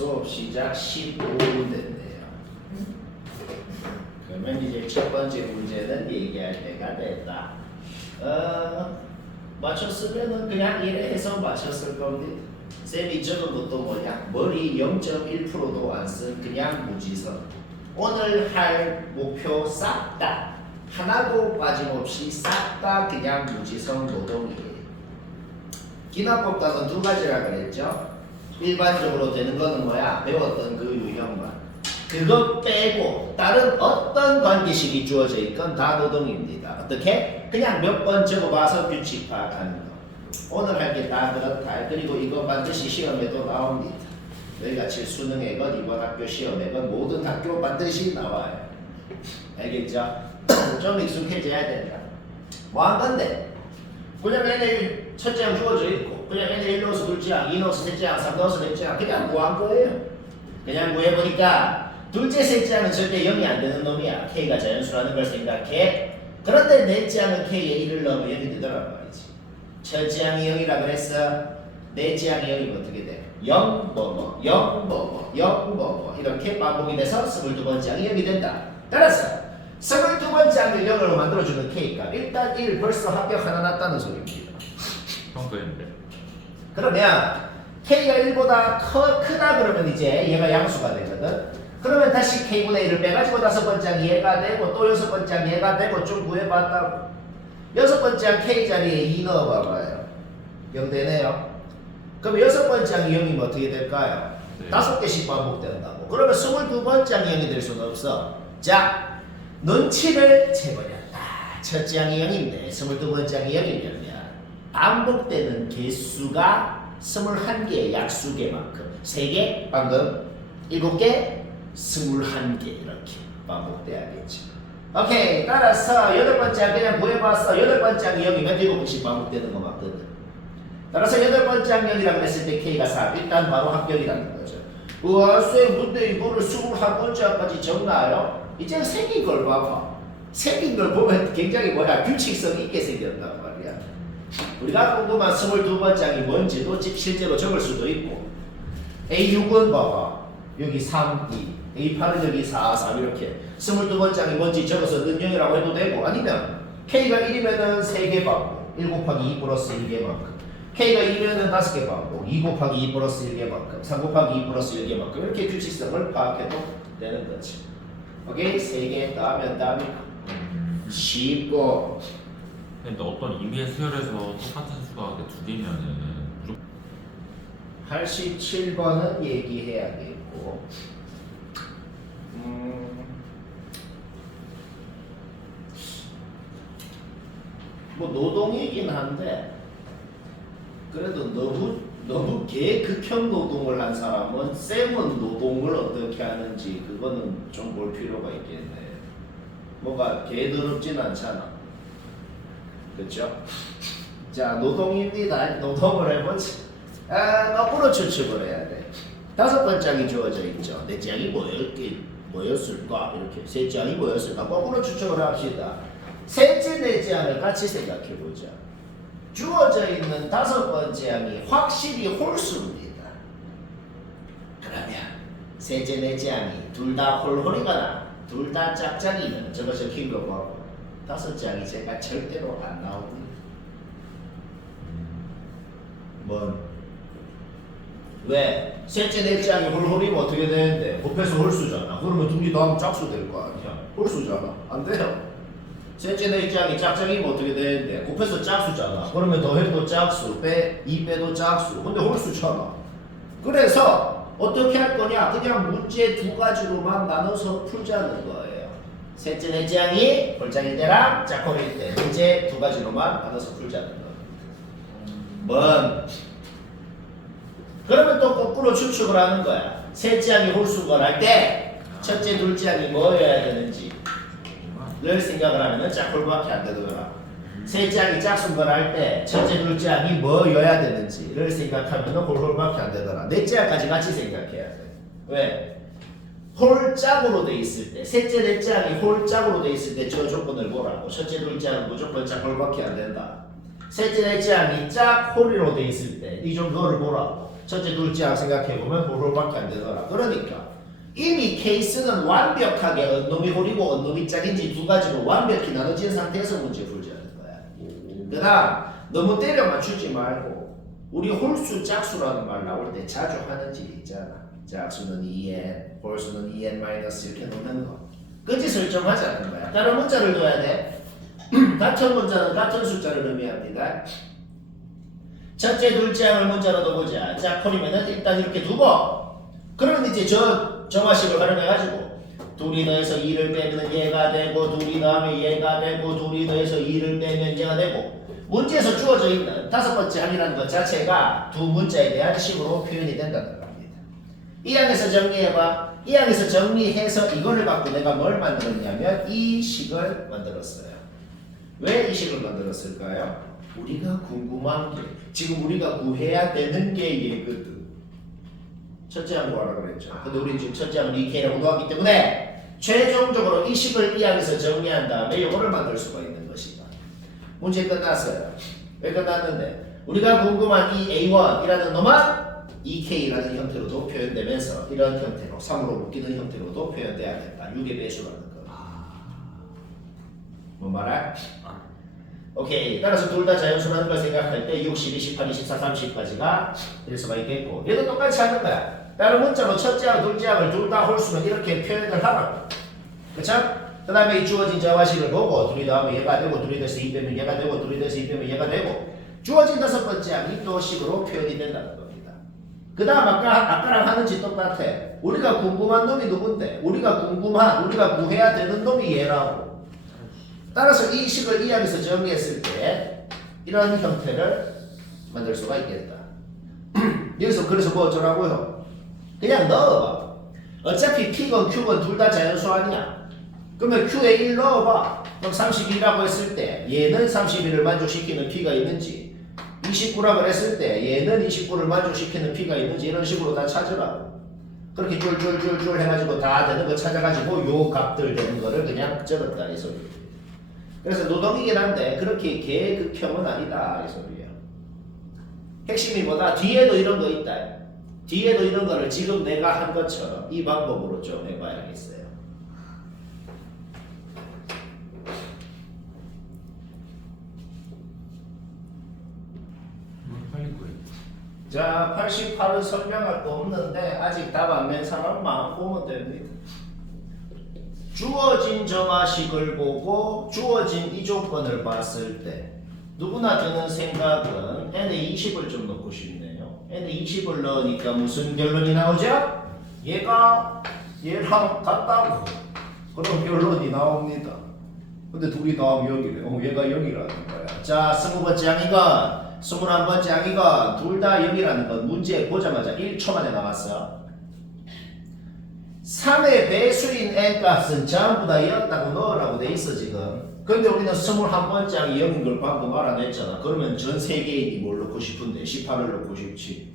수업 시작 15분 됐네요. 그러면 이제 첫 번째 문제는 얘기할 때가 됐다. 맞췄으면은 그냥 이래 해서 맞췄을 겁니다. 쌤이 적은 것도 뭐냐? 머리 0.1%도 안 쓴 그냥 무지성. 오늘 할 목표 싹 다 하나도 빠짐없이 싹 다 그냥 무지성 노동이에요. 기납법칙은 두 가지라 그랬죠. 일반적으로 되는 거는 뭐야? 배웠던 그 유형만. 그거 빼고 다른 어떤 관계식이 주어져 있건 다 노동입니다. 어떻게? 그냥 몇 번 적어봐서 규칙 파악하는 거. 오늘 할 게 다 그렇다. 그리고 이거 반드시 시험에도 나옵니다. 너희가 칠 수능에건 이번 학교 시험에건 모든 학교 반드시 나와요. 알겠죠? 좀 익숙해져야 된다. 뭐 한 건데? 그냥 얘네 첫째 항 주어져 있고 그냥 얘네 1 넣어서 둘째 항, 2 넣어서 셋째 항, 3 넣어서 넷째 항 그냥 구한 거예요. 그냥 구해보니까 둘째, 셋째 항은 절대 0이 안 되는 놈이야. K가 자연수라는 걸 생각해. 그런데 넷째 항은 K에 1을 넣으면 0이 되더란 말이지. 첫째 항이 0이라 그랬어. 넷째 항이 0이면 어떻게 돼? 0 뭐뭐 0 뭐뭐 0 뭐뭐 이렇게 반복이 돼서 22번째 항이 0이 된다. 따라서 22번째 항을 0으로 만들어주는 K가 일단 1 벌써 합격 하나 났다는 소리입니다. 평소인데. 그러면 K가 1보다 크다 그러면 이제 얘가 양수가 되거든. 그러면 다시 K분의 1을 빼가지고 다섯 번째 항 얘가 되고 또 여섯 번째 항 얘가 되고 좀 구해봤다고. 여섯 번째 항 K 자리에 2 넣어봐봐요. 0 되네요. 그럼 여섯 번째 항이 0이면 어떻게 될까요? 네. 다섯 개씩 반복된다고. 그러면 22번째 항이 0이 될 수는 없어. 자, 눈치를 채버렸다. 첫째 항이 0인데 22번째 항이 0이면 반복되는 개수가 21개의 약수개만큼 3개, 방금 7개, 21개 이렇게 반복돼야겠죠. 오케이. 따라서 8번째 그냥 구해봤어. 8번째 항이 0이면 7개씩 반복되는 거 맞거든. 따라서 8번째 항 0이라고 했을 때 K가 4. 일단 바로 합격이라는 거죠. 우와 쌤 근데 이거를 21번째 항까지 적나요? 이제 생긴 걸 봐봐. 생긴 걸 보면 굉장히 뭐야 규칙성 있게 생겼단 말이야. 우리가 궁금한 22번째 항이 뭔지도 실제로 적을 수도 있고 A6은 봐봐 여기 3, 2 A8은 여기 4, 3 이렇게 22번째 항이 뭔지 적어서 능형이라고 해도 되고 아니면 K가 1이면은 3개 반복 1 곱하기 2 플러스 1개만큼 K가 2면은 5개 반복 2 곱하기 2 플러스 1개만큼 3 곱하기 2 플러스 1개만큼 이렇게 규칙성을 파악해도 되는 거지. 오케이? 3개 더하면 쉽고 근데 어떤 임의의 수열에서 똑같은 수가 2개면은 87번은 얘기해야겠고 뭐 노동이긴 한데 그래도 너무 개극형 노동을 한 사람은 쌤은 노동을 어떻게 하는지 그거는 좀 볼 필요가 있겠네. 뭐가 개더럽진 않잖아. 그렇죠? 자, 노동입니다. 노동을 해보지. 거꾸로 추측을 해야 돼. 다섯 번째 항이 주어져 있죠. 넷째 항이 뭐였을까? 이렇게 셋째 항이 뭐였을까? 거꾸로 추측을 합시다. 셋째, 넷째 항을 같이 생각해보자. 주어져 있는 다섯 번째 항이 확실히 홀수입니다. 그러면 셋째, 넷째 항이 둘 다 홀홀이거나 둘 다 짝짝이면 저거 적힌 거 보고 다섯째 항이 제가 절대로 안 나옵니다. 왜? 셋째, 넷째 항이 홀홀이면 어떻게 되는데? 곱해서 홀수잖아. 그러면 둘이 더하면 짝수 될 거 아니야. 홀수잖아. 안 돼요. 셋째, 넷째 항이 짝짝이면 어떻게 되는데? 곱해서 짝수잖아. 그러면 더해도 짝수, 2 빼도 짝수. 근데 홀수잖아. 그래서 어떻게 할 거냐? 그냥 문제 두 가지로만 나눠서 풀자는 거예요. 셋째, 넷째 항이 홀짝일 때랑 짝홀일 때 문제 두 가지로만 나눠서 풀자는 거예요. 그러면 또 거꾸로 추측을 하는 거야. 셋째 항이 홀수걸 할 때 첫째, 둘째 항이 뭐여야 되는지를 생각을 하면은 짝홀밖에 안 되더라. 셋째 항이 짝수걸 할 때 첫째, 둘째 항이 뭐여야 되는지를 생각하면은 홀홀밖에 안 되더라. 넷째 항까지 같이 생각해야 돼. 왜? 홀짝으로 돼 있을 때, 셋째, 넷째 항이 홀짝으로 돼 있을 때 저 조건을 보라고. 첫째, 둘째 항은 무조건 짝홀밖에 안 된다. 셋째, 넷째 항이 짝홀이로 돼 있을 때 이 정도를 보라고. 첫째, 둘째 항 생각해보면 홀홀밖에 안 되더라. 그러니까 이미 케이스는 완벽하게 언놈이 홀이고 언놈이 짝인지 두 가지로 완벽히 나눠진 상태에서 문제 풀자는 거야. 그 다음 너무 때려 맞추지 말고 우리 홀수 짝수라는 말 나올 때 자주 하는 질 있잖아. 짝수는 2n, 홀수는 2n 마이너스 이렇게 놓는 거. 그 짓을 좀 하자는 거야. 다른 문자를 둬야 돼. 같은 문자는 같은 숫자를 의미합니다. 첫째, 둘째 항을 문자로 둬보자. 짝풀이면은 일단 이렇게 두고 그러면 이제 정화식을 활용해가지고 둘이 더해서 2를 빼면 얘가 되고 둘이 더하면 얘가 되고 둘이 더해서 2를 빼면 얘가 되고 문제에서 주어져 있는 다섯 번째 항이라는 것 자체가 두 문자에 대한 식으로 표현이 된다는 겁니다. 이 항에서 정리해봐. 이 항에서 정리해서 이거를 갖고 내가 뭘 만들었냐면 이 식을 만들었어요. 왜 이 식을 만들었을까요? 우리가 궁금한 게 지금 우리가 구해야 되는 게 얘거든. 첫째 항 구하라 그랬죠. 근데 우리 지금 첫째 항을 2K라고 놓았기 때문에 최종적으로 이 식을 이 항에서 정리한 다음에 이거를 만들 수가 있는 것이다. 문제 끝났어요. 왜 끝났는데 우리가 궁금한 이 A1이라는 놈은 2K라는 형태로도 표현되면서 이런 형태로 3으로 묶이는 형태로도 표현돼야 된다. 6의 배수라는 거. 뭐 말할? 오케이. 따라서 둘 다 자연수라는 걸 생각할 때 60, 28, 24, 30까지가 될 수가 있겠고 얘도 똑같이 하는 거야. 다른 문자로 첫째 항, 둘째 항을 둘 다 홀수면 이렇게 표현을 하라고. 그쵸? 그 다음에 이 주어진 정화식을 보고 둘이 더하면 얘가 되고 둘이 더해서 2 빼면 얘가 되고 둘이 더해서 2 빼면 얘가 되고 주어진 다섯 번째 항이 또 식으로 표현이 된다는 겁니다. 그 다음 아까랑 하는 짓 똑같아. 우리가 궁금한 놈이 누군데 우리가 구해야 되는 놈이 얘라고. 따라서 이 식을 이 항에서 정리했을 때 이런 형태를 만들 수가 있겠다. 여기서 그래서 뭐 어쩌라고요? 그냥 넣어봐. 어차피 P건 Q건 둘 다 자연수 아니야. 그러면 Q에 1 넣어봐. 그럼 31이라고 했을 때 얘는 31을 만족시키는 P가 있는지 29라고 했을 때 얘는 29를 만족시키는 P가 있는지 이런 식으로 다 찾으라고. 그렇게 쫄쫄쫄쫄 해가지고 다 되는 거 찾아가지고 요 값들 되는 거를 그냥 적었다 이 소리. 그래서 노동이긴 한데 그렇게 개극형은 아니다 이 소리야. 핵심이 뭐다? 뒤에도 이런 거 있다. 뒤에도 이런 거를 지금 내가 한 것처럼 이 방법으로 좀 해봐야겠어요. 빨리 구해. 자, 88은 설명할 거 없는데 아직 답 안 낸 사람만 보면 됩니다. 주어진 정화식을 보고 주어진 이 조건을 봤을 때 누구나 드는 생각은 n에 20을 좀 넣고 싶네요. n에 20을 넣으니까 무슨 결론이 나오죠? 얘가 얘랑 같다고. 그런 결론이 나옵니다. 근데 둘이 더하면 0이래. 얘가 0이라는 거야. 자, 20번째 항이건 21번째 항이건 둘 다 0이라는 건 문제 보자마자 1초 만에 나왔어. 3의 배수인 n 값은 전부 다 0이라고 넣으라고 돼 있어 지금. 근데 우리는 21번째 항이 0인 걸 방금 알아냈잖아. 그러면 전 세계인이 뭘 넣고 싶은데 18을 넣고 싶지.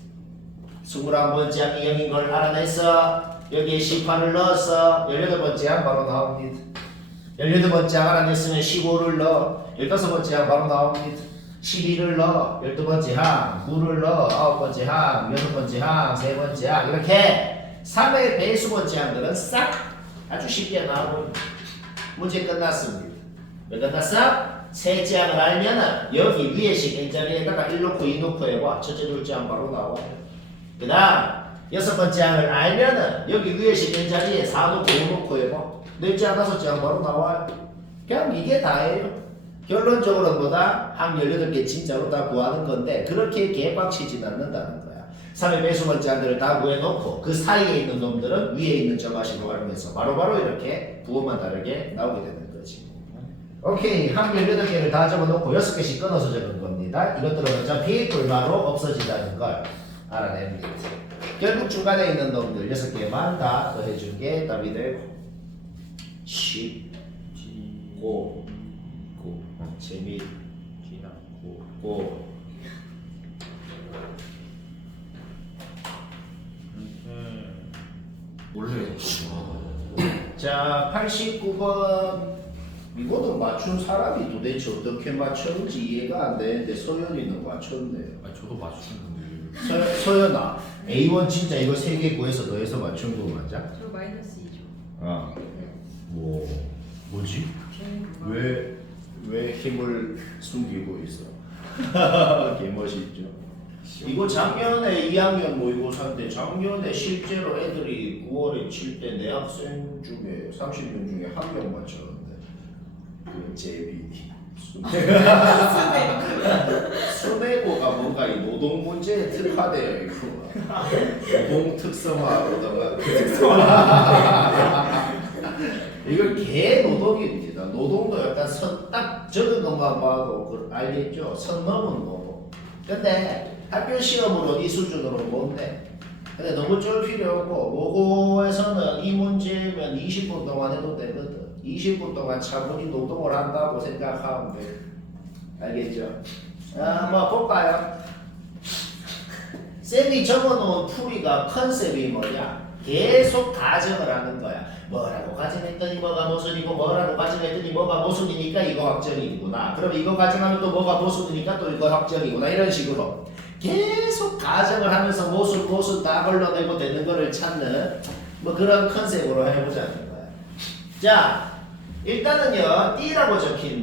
21번째 항이 0인 걸 알아냈어. 여기에 18을 넣었어. 18번째 항 바로 나옵니다. 18번째 항 알아냈으면 15를 넣어. 15번째 항 바로 나옵니다. 12를 넣어. 12번째 항 9를 넣어. 9번째 항 6번째 항 3번째 항 이렇게 3의 배수번째 항들은 싹 아주 쉽게 나오고 문제 끝났습니다. 왜 끝났어? 셋째 항을 알면은 여기 위에 식 n자리에다가 1 놓고 2 놓고 해봐. 첫째 둘째 항 바로 나와요. 그 다음 여섯 번째 항을 알면은 여기 위에 식 n자리에 4 놓고 5 놓고 해봐. 넷째 항 다섯째 항 바로 나와요. 그냥 이게 다예요. 결론적으로는 뭐다? 항 18개 진짜로 다 구하는 건데 그렇게 개빡치진 않는다는 거야. 3의 배수번째 항들을 다 구해놓고 그 사이에 있는 놈들은 위에 있는 정화식으로 활용해서 바로바로 이렇게 부호만 다르게 나오게 되는 거지. 오케이. 항 18개를 다 적어놓고 6개씩 끊어서 적은 겁니다. 이것들은 어차피 불마로 없어진다는 걸 알아냅니다. 결국 중간에 있는 놈들 6개만 다 더해준 게 답이 되고 15 재미있고 원래 자 89번 이거도 맞춘 사람이 도대체 어떻게 맞췄는지 이해가 안 되는데 서현이는 맞췄네요. 아니 저도 맞추는데 소연아 A1 진짜 이거 3개 구해서 더해서 맞춘 거 맞아? 저 마이너스 2죠. 아, 네. 뭐지? 왜 힘을 숨기고 있어? 개멋있죠. 이거 작년에 2학년 모의고사인데 작년에 실제로 애들이 9월에 칠 때 내 학생 중에 30명 중에 1명 맞췄는데 그 제비 수뇌고가 뭔가 이 노동 문제에 특화되어 있고 노동 특성화로다가 이거 개 노동입니다. 노동도 약간 딱 적은 것만 봐도 알겠죠? 선 넘은 노동. 근데 학교 시험으로 이 수준으로 뭔데? 근데 너무 쫄 필요 없고 모고에서는 이 문제면 20분 동안 해도 되거든. 20분 동안 차분히 노동을 한다고 생각하면 돼. 알겠죠? 뭐 볼까요? 쌤이 적어놓은 풀이가 컨셉이 뭐냐? 계속 가정을 하는 거야. 뭐라고 가정했더니 뭐가 모순이고 뭐라고 가정했더니 뭐가 모순이니까 이거 확정이구나. 그럼 이거 가정하면 또 뭐가 모순이니까 또 이거 확정이구나. 이런 식으로 계속 가정을 하면서 모순 다 걸러내고 되는 거를 찾는 뭐 그런 컨셉으로 해보자는 거야. 자, 일단은요 D라고 적힌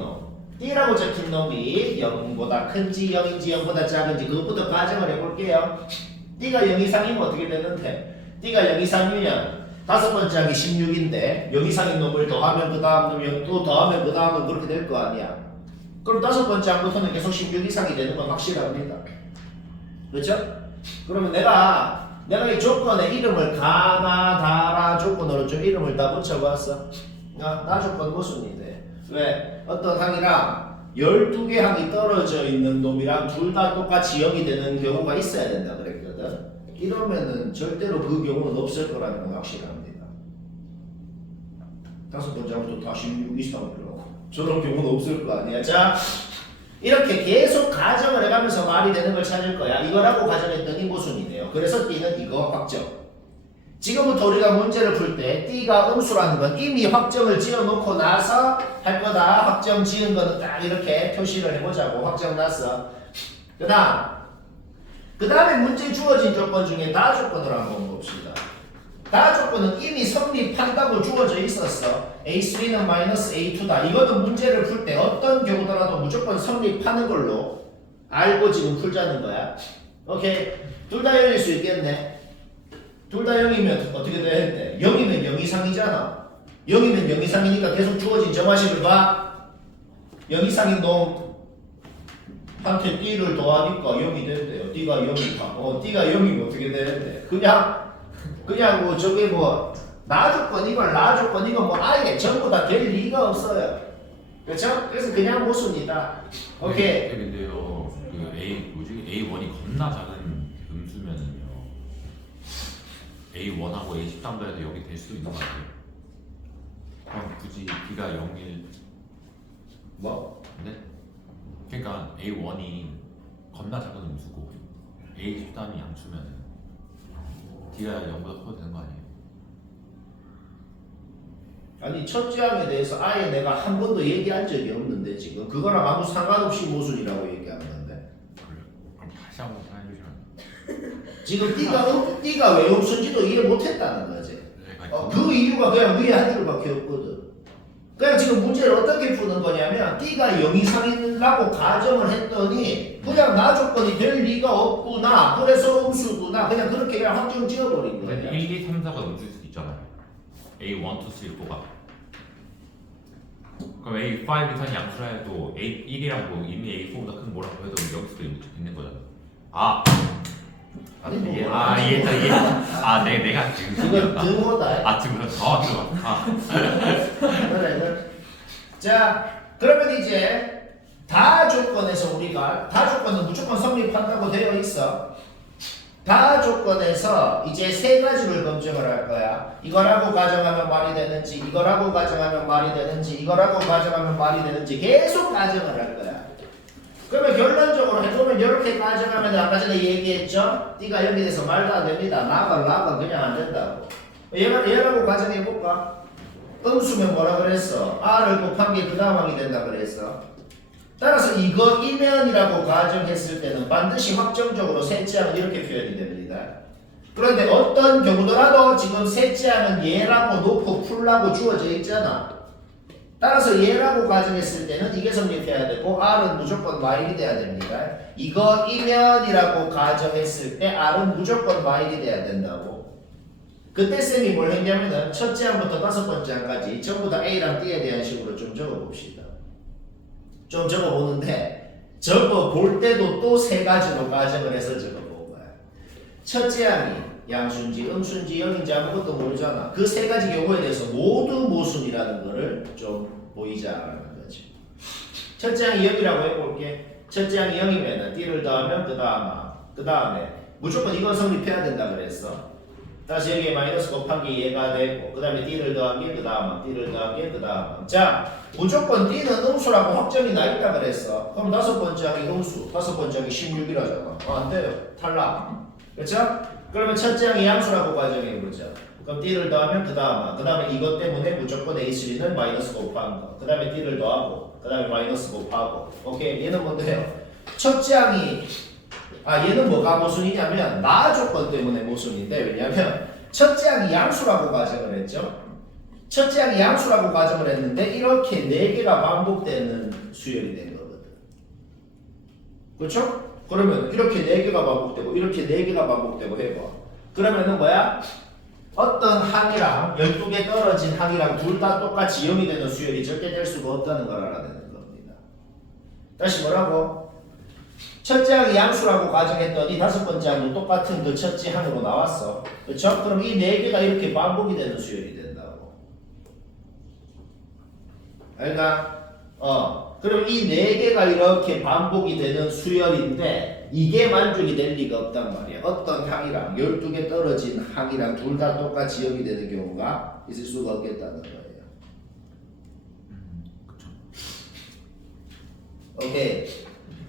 놈이 0보다 큰지 0인지 0보다 작은지 그것부터 가정을 해볼게요. D가 0 이상이면 어떻게 되는데? D가 0 이상이면 다섯 번째 항이 16인데 0 이상인 놈을 더하면 그 다음 놈이 또 더하면 그 다음 놈 그렇게 될 거 아니야. 그럼 다섯 번째 항부터는 계속 16 이상이 되는 건 확실합니다. 그렇죠? 그러면 내가 이 조건에 이름을 가나 다라 조건으로 좀 이름을 다 붙여봤어. 나 조건 모순인데 왜? 어떤 항이랑 12개 항이 떨어져 있는 놈이랑 둘 다 똑같이 0이 되는 경우가 있어야 된다 그랬거든. 이러면은 절대로 그 경우는 없을 거라는 건 확실합니다. 다섯 번째 항부터 다 16 이상이라고 저런 경우는 없을 거 아니야. 자, 이렇게 계속 가정을 해가면서 말이 되는 걸 찾을 거야. 이거라고 가정했더니 모순이네요. 그래서 D는 이거 확정. 지금부터 우리가 문제를 풀 때 D가 음수라는 건 이미 확정을 지어놓고 나서 할 거다. 확정 지은 거는 딱 이렇게 표시를 해보자고. 확정 났어. 그 다음에 문제 주어진 조건 중에 다 조건을 한번 봅시다. 다 조건은 이미 성립한다고 주어져 있었어. A3는 마이너스 A2다. 이거는 문제를 풀 때 어떤 경우더라도 무조건 성립하는 걸로 알고 지금 풀자는 거야. 오케이. 둘 다 0일 수 있겠네. 둘 다 0이면 어떻게 되는데? 0이면 0 이상이잖아. 0이면 0 이상이니까 계속 주어진 정화식을 봐. 0 이상인 놈한테 D를 더하니까 0이 된대요. D가 0이다. D가 0이면 어떻게 되는데? 그냥 뭐 저게 뭐 나 조건 이걸 나 조건 이거 뭐 아예 전부 다 될 리가 없어요. 그렇죠? 그래서 그냥 모순이다. 오케이. 근데요 그 A1이 겁나 작은 음수면은요 A1하고 A13도 해도 여기 될 수도 있는 거 같아요. 그럼 굳이 B가 0일 뭐? 네? 그러니까 A1이 겁나 작은 음수고 A13이 양수면은 D가 0보다 커도 되는 거 아니에요? 아니 첫째 항에 대해서 아예 내가 한 번도 얘기한 적이 없는데 지금 그거랑 아무 상관없이 모순이라고 얘기하는 건데 그럼 다시 한번 해주시면 지금 D가 왜 없은지도 이해 못했다는 거지. 네, 그 이유가 그냥 위에 한 줄밖에 없거든. 그냥 지금 문제를 어떻게 푸는 거냐면 D가 0 이상이라고 가정을 했더니 그냥 나 조건이 될 리가 없구나. 그래서 음수구나. 그냥 그렇게 그냥 확정 지어버린 거야. 1, 2, 3, 4가 음수일 수도 있잖아요. A1, 2, 3, 4가 그럼 A5 이상 양수라 해도 A1이랑 뭐 이미 A4보다 큰 뭐라고 해도 여기 수도 있는 거잖아. 아니 뭐 이해했다. 내가 지금 그건 등호다. 지금 그래. 자, 그러면 이제 다 조건에서 우리가 다 조건은 무조건 성립한다고 되어 있어. 다 조건에서 이제 세 가지를 검증을 할 거야. 이거라고 가정하면 말이 되는지, 이거라고 가정하면 말이 되는지, 이거라고 가정하면 말이 되는지 계속 가정을 할 거야. 그러면 결론적으로 해보면 이렇게 가정하면 아까 전에 얘기했죠? D가 여기 돼서 말도 안 됩니다. 나가 그냥 안 된다고. 얘라고 가정해볼까? 음수면 뭐라 그랬어? R을 곱한 게 그 다음 항이 된다 그랬어. 따라서 이거이면이라고 가정했을 때는 반드시 확정적으로 셋째 항은 이렇게 표현이 됩니다. 그런데 어떤 경우더라도 지금 셋째 항은 얘라고 놓고 풀라고 주어져 있잖아. 따라서 얘라고 가정했을 때는 이게 성립해야 되고 R은 무조건 마일이 돼야 됩니다. 이거이면이라고 가정했을 때 R은 무조건 마일이 돼야 된다고. 그때 쌤이 뭘 했냐면은 첫째 항부터 다섯 번째 항까지 전부 다 A랑 D에 대한 식으로 좀 적어봅시다. 좀 적어보는데 적어볼 때도 또 세 가지로 가정을 해서 적어본 거야. 첫째 항이 양수인지 음수인지 영인지 아무것도 모르잖아. 그 세 가지 경우에 대해서 모두 모순이라는 거를 좀 보이자라는 거지. 첫째 항이 0이라고 해볼게. 첫째 항이 0이면은 D를 더하면 그 다음에 무조건 이건 성립해야 된다 그랬어. 다시 여기에 마이너스 곱하기 얘가 되고 그 다음에 D를 더한 게 그 다음 D를 더한 게 그 다음. 자 무조건 D는 음수라고 확정이 나 있다 그랬어. 그럼 다섯 번째 항이 음수, 다섯 번째 항이 16이라잖아. 안 돼요. 탈락. 그렇죠? 그러면 첫째 항이 양수라고 가정해보자. 그럼 D를 더하면 그 다음에 이것 때문에 무조건 A3는 마이너스 곱한 거. 그 다음에 D를 더하고 그 다음에 마이너스 곱하고. 오케이. 얘는 뭔데요? 첫째 항이 얘는 뭐가 모순이냐면 나 조건 때문에 모순인데 왜냐면 첫째 항이 양수라고 가정을 했죠. 첫째 항이 양수라고 가정을 했는데 이렇게 네 개가 반복되는 수열이 된 거거든. 그렇죠? 그러면 이렇게 네 개가 반복되고 이렇게 네 개가 반복되고 해봐. 그러면은 뭐야? 어떤 항이랑 12개 떨어진 항이랑 둘 다 똑같이 0이 되는 수열이 적게 될 수가 없다는 걸 알아내는 겁니다. 다시 뭐라고? 첫째 항이 양수라고 가정했더니 다섯 번째 항도 똑같은 그 첫째 항으로 나왔어. 그렇죠? 그럼 이 네 개가 이렇게 반복이 되는 수열이 된다고. 알까? 그럼 이 네 개가 이렇게 반복이 되는 수열인데 이게 만족이 될 리가 없단 말이야. 어떤 항이랑 12개 떨어진 항이랑 둘 다 똑같이 0이 되는 경우가 있을 수가 없겠다는 거예요. 그쵸. 오케이.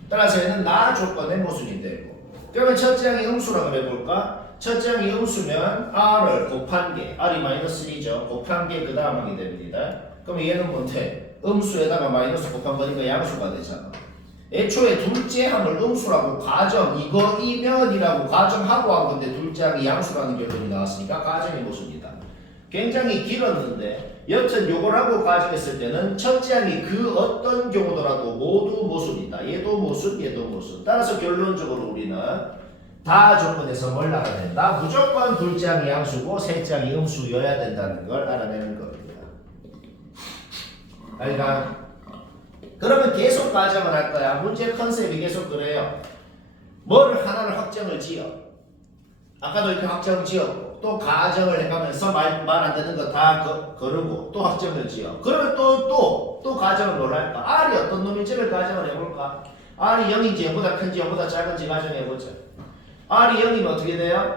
따라서 얘는 나 조건의 모순이 되고. 그러면 첫째 항이 음수라고 해볼까? 첫째 항이 음수면 R을 곱한 게, R이 마이너스 1이죠. 곱한 게 그 다음 항이 됩니다. 그럼 얘는 뭔데? 음수에다가 마이너스 곱한 거니까 양수가 되잖아. 애초에 둘째 항을 음수라고 이거이면이라고 가정하고 한 건데 둘째 항이 양수라는 결론이 나왔으니까 가정의 모순이다. 굉장히 길었는데 여튼 요걸 하고 가정했을 때는 첫째 항이 그 어떤 경우더라도 모두 모순이다. 얘도 모순, 얘도 모순. 따라서 결론적으로 우리는 다 조건에서 뭘 알아낸다? 무조건 둘째 항이 양수고 셋째 항이 음수여야 된다는 걸 알아내는 겁니다. 그러니까 그러면 계속 가정을 할 거야. 문제 컨셉이 계속 그래요. 뭐를 하나를 확정을 지어. 아까도 이렇게 확정을 지었고 또 가정을 해가면서 말 안 되는 거 다 거르고 또 확정을 지어. 그러면 또 가정을 뭘 할까? R이 어떤 놈인지를 가정을 해볼까? R이 0인지 0보다 큰지 0보다 작은지 가정해보자. R이 0이면 어떻게 돼요?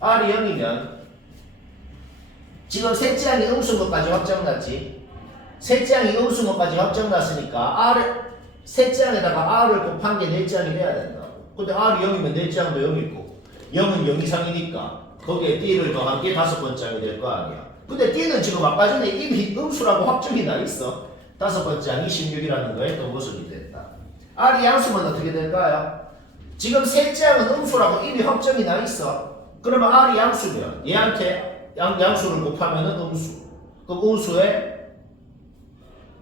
R이 0이면 지금 셋째 항이 음수인 것까지 확정났지. 셋째 항이 음수인 것까지 확정났으니까 셋째 항에다가 R을 곱한 게 넷째 항이 돼야 된다고. 근데 R이 0이면 넷째 항도 0이고 0은 0 이상이니까 거기에 D를 더한 게 다섯 번째 항이 될 거 아니야. 근데 D는 지금 아까 전에 이미 음수라고 확정이 나 있어. 다섯 번째 항이 16이라는 거에 또 모순이 됐다. R이 양수면 어떻게 될까요? 지금 셋째 항은 음수라고 이미 확정이 나 있어. 그러면 R이 양수면 얘한테 양수를 곱하면은 음수. 그럼 음수에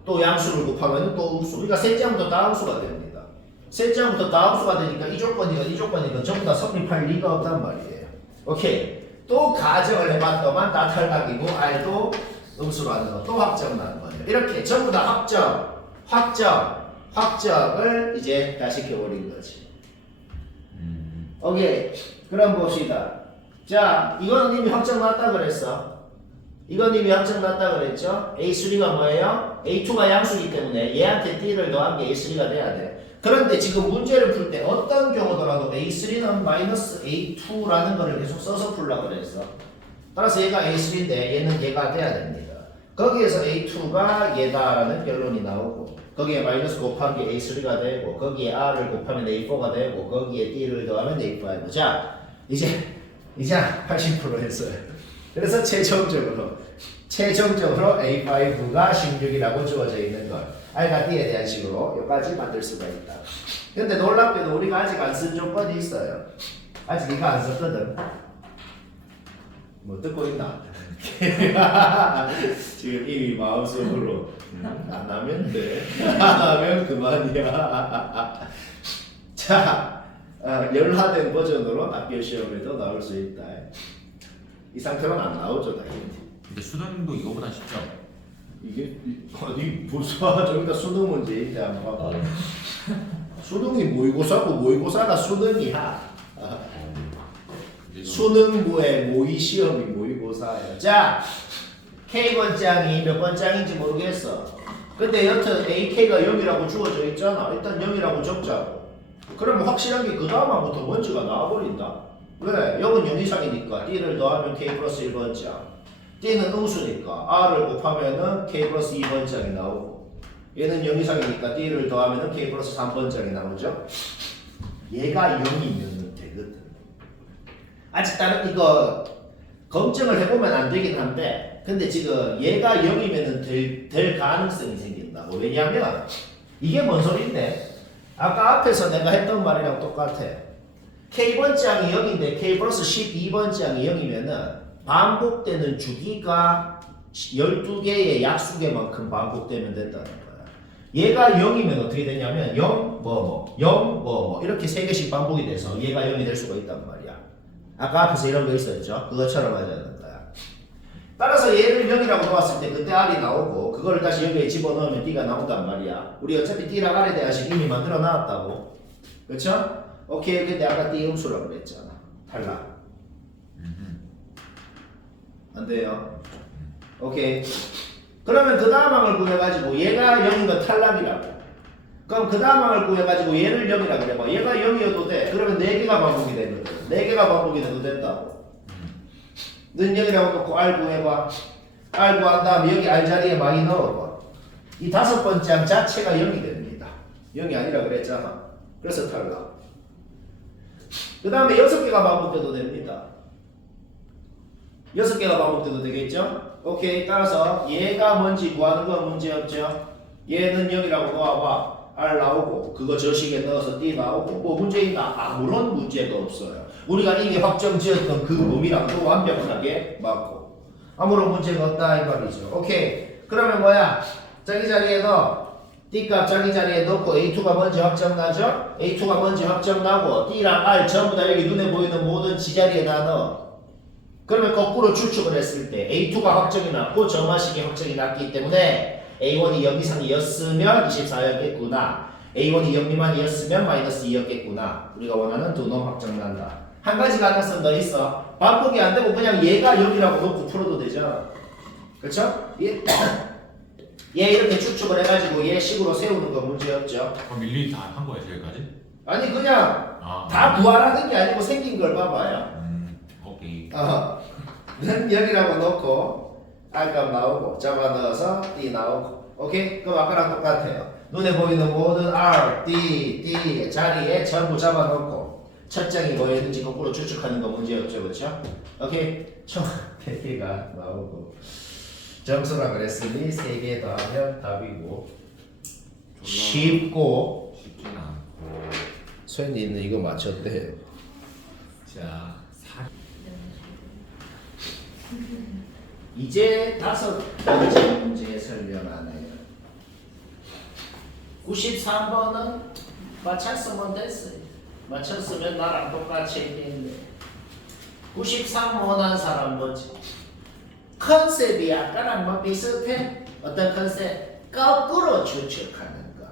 또 양수를 곱하면은 또 음수. 그러니까 셋째 항부터 다 음수가 됩니다. 셋째 항부터 다 음수가 되니까 이 조건이건 전부 다 성립할 리가 없단 말이에요. 오케이. 또 가정을 해봤더만 다 탈락이고 R도 음수로 하는 거 또 확정 나는 거예요. 이렇게 전부 다 확정을 이제 다 시켜버린 거지. 오케이. 그럼 봅시다. 자, 이거는 이미 확정 났다 그랬어. 이건 이미 확정 났다 그랬죠. A3가 뭐예요? A2가 양수이기 때문에 얘한테 D를 더한 게 A3가 돼야 돼. 그런데 지금 문제를 풀 때 어떤 경우더라도 A3는 마이너스 A2라는 거를 계속 써서 풀려고 그랬어. 따라서 얘가 A3인데 얘는 얘가 돼야 됩니다. 거기에서 A2가 얘다라는 결론이 나오고 거기에 마이너스 곱한 게 A3가 되고 거기에 R을 곱하면 A4가 되고 거기에 D를 더하면 A5. 자, 이제 80% 했어요. 그래서 최종적으로 A5가 16이라고 주어져 있는 걸 R과 D에 대한 식으로 여기까지 만들 수가 있다. 근데 놀랍게도 우리가 아직 안 쓴 조건이 있어요. 아직 이거 안 썼거든. 뭐 듣고 있나? 지금 이미 마음속으로 안 하면 돼. 안 하면 그만이야. 자, 열화된 버전으로 학교 시험에도 나올 수 있다. 이 상태로는 안 나오죠, 당연히. 근데 수능도 이거보다 쉽죠? 이게 아니 보사 저기다 수능 문제인데 한번 봐봐. 수능이 모의고사고 모의고사가 수능이야. 수능부의 모의 시험이 모의고사예요. 자, K번장이 몇 번장인지 모르겠어. 근데 여튼 AK가 0이라고 주어져 있잖아. 일단 0이라고 적자고. 그러면 확실한 게 그 다음부터 먼지가 나와버린다. 왜? 0은 0 이상이니까 D를 더하면 K 플러스 1번장. D는 음수니까 R을 곱하면은 K 플러스 2번장이 나오고, 얘는 0 이상이니까 D를 더하면은 K 플러스 3번장이 나오죠. 얘가 0이면 되거든. 아직 다른 이거 검증을 해보면 안 되긴 한데, 근데 지금 얘가 0이면 될 가능성이 생긴다고. 왜냐면 이게 뭔 소리인데, 아까 앞에서 내가 했던 말이랑 똑같아. K번장이 0인데 K 플러스 12번장이 0이면은 반복되는 주기가 12개의 약수계만큼 반복되면 된다는 거야. 얘가 0이면 어떻게 되냐면 0, 0, 이렇게 3개씩 반복이 돼서 얘가 0이 될 수가 있단 말이야. 아까 앞에서 이런 거 있었죠? 그것처럼 하자는 거야. 따라서 얘를 0이라고 놓았을 때 그때 R이 나오고, 그거를 다시 여기에 집어넣으면 D가 나온단 말이야. 우리 어차피 D랑 R에 대한 식 이미 만들어 놨다고. 그렇죠? 오케이. 근데 아까 D 음수라고 그랬잖아. 탈락. 안 돼요. 오케이. 그러면 그 다음 항을 구해가지고 얘가 0인 건 탈락이라고. 그럼 그 다음 항을 구해가지고 얘를 0이라고 해봐. 얘가 0이어도 돼. 그러면 4개가 반복이 되거든. 4개가 반복이 돼도 된다고. 는 0이라고 놓고 R 구해봐. R 구한 다음에 여기 R 자리에 많이 넣어봐. 이 5번째 자체가 0이 됩니다. 0이 아니라 그랬잖아. 그래서 탈락. 그 다음에 6개가 반복돼도 됩니다. 6개가 반복돼도 되겠죠? 오케이. 따라서 얘가 뭔지 구하는 건 문제 없죠? 얘는 0이라고 놓아봐. R 나오고, 그거 저식에 넣어서 D 나오고, 뭐 문제 있나? 아무런 문제가 없어요. 우리가 이미 확정 지었던 그 범위랑도 완벽하게 맞고, 아무런 문제가 없다 이 말이죠. 오케이. 그러면 뭐야? 자기 자리에 넣어. D값 자기 자리에 넣고 A2가 뭔지 확정나죠? A2가 뭔지 확정나고, D랑 R 전부 다 여기 눈에 보이는 모든 지자리에다 넣어. 그러면 거꾸로 추측을 했을 때 A2가 확정이 났고 점화식이 확정이 났기 때문에 A1이 0 이상이었으면 24였겠구나. A1이 0 미만이었으면 마이너스 2였겠구나. 우리가 원하는 두 놈 확정 난다. 한 가지 가능성 더 있어. 반복이 안 되고 그냥 얘가 0이라고 놓고 풀어도 되잖아. 그쵸? 얘 이렇게 추측을 해가지고 얘 식으로 세우는 건 문제없죠. 그럼 일일이 다 한 거예요, 저기까지? 아니 그냥 다 구하라는 게 아니고 생긴 걸 봐봐요. 오케이. 는 0이라고 놓고 R값 나오고 잡아 넣어서 D 나오고. 오케이? 그럼 아까랑 똑같아요. 눈에 보이는 모든 R, D 자리에 전부 잡아 넣고 첫 장이 뭐였는지 거꾸로 추측하는 거 문제였죠. 그렇죠? 오케이? 총 100개가 나오고 점수라 그랬으니 3개 더하면 답이고 쉽고 쉽지는 않고. 소연이는 이거 맞췄대요. 자, 이제 5번째 문제 설명하네요. 93번은 맞췄으면 됐어요. 맞췄으면 나랑 똑같이 했는데 93 원한 사람 뭐지? 컨셉이 아까랑 뭐 비슷해? 어떤 컨셉? 거꾸로 추측하는 거.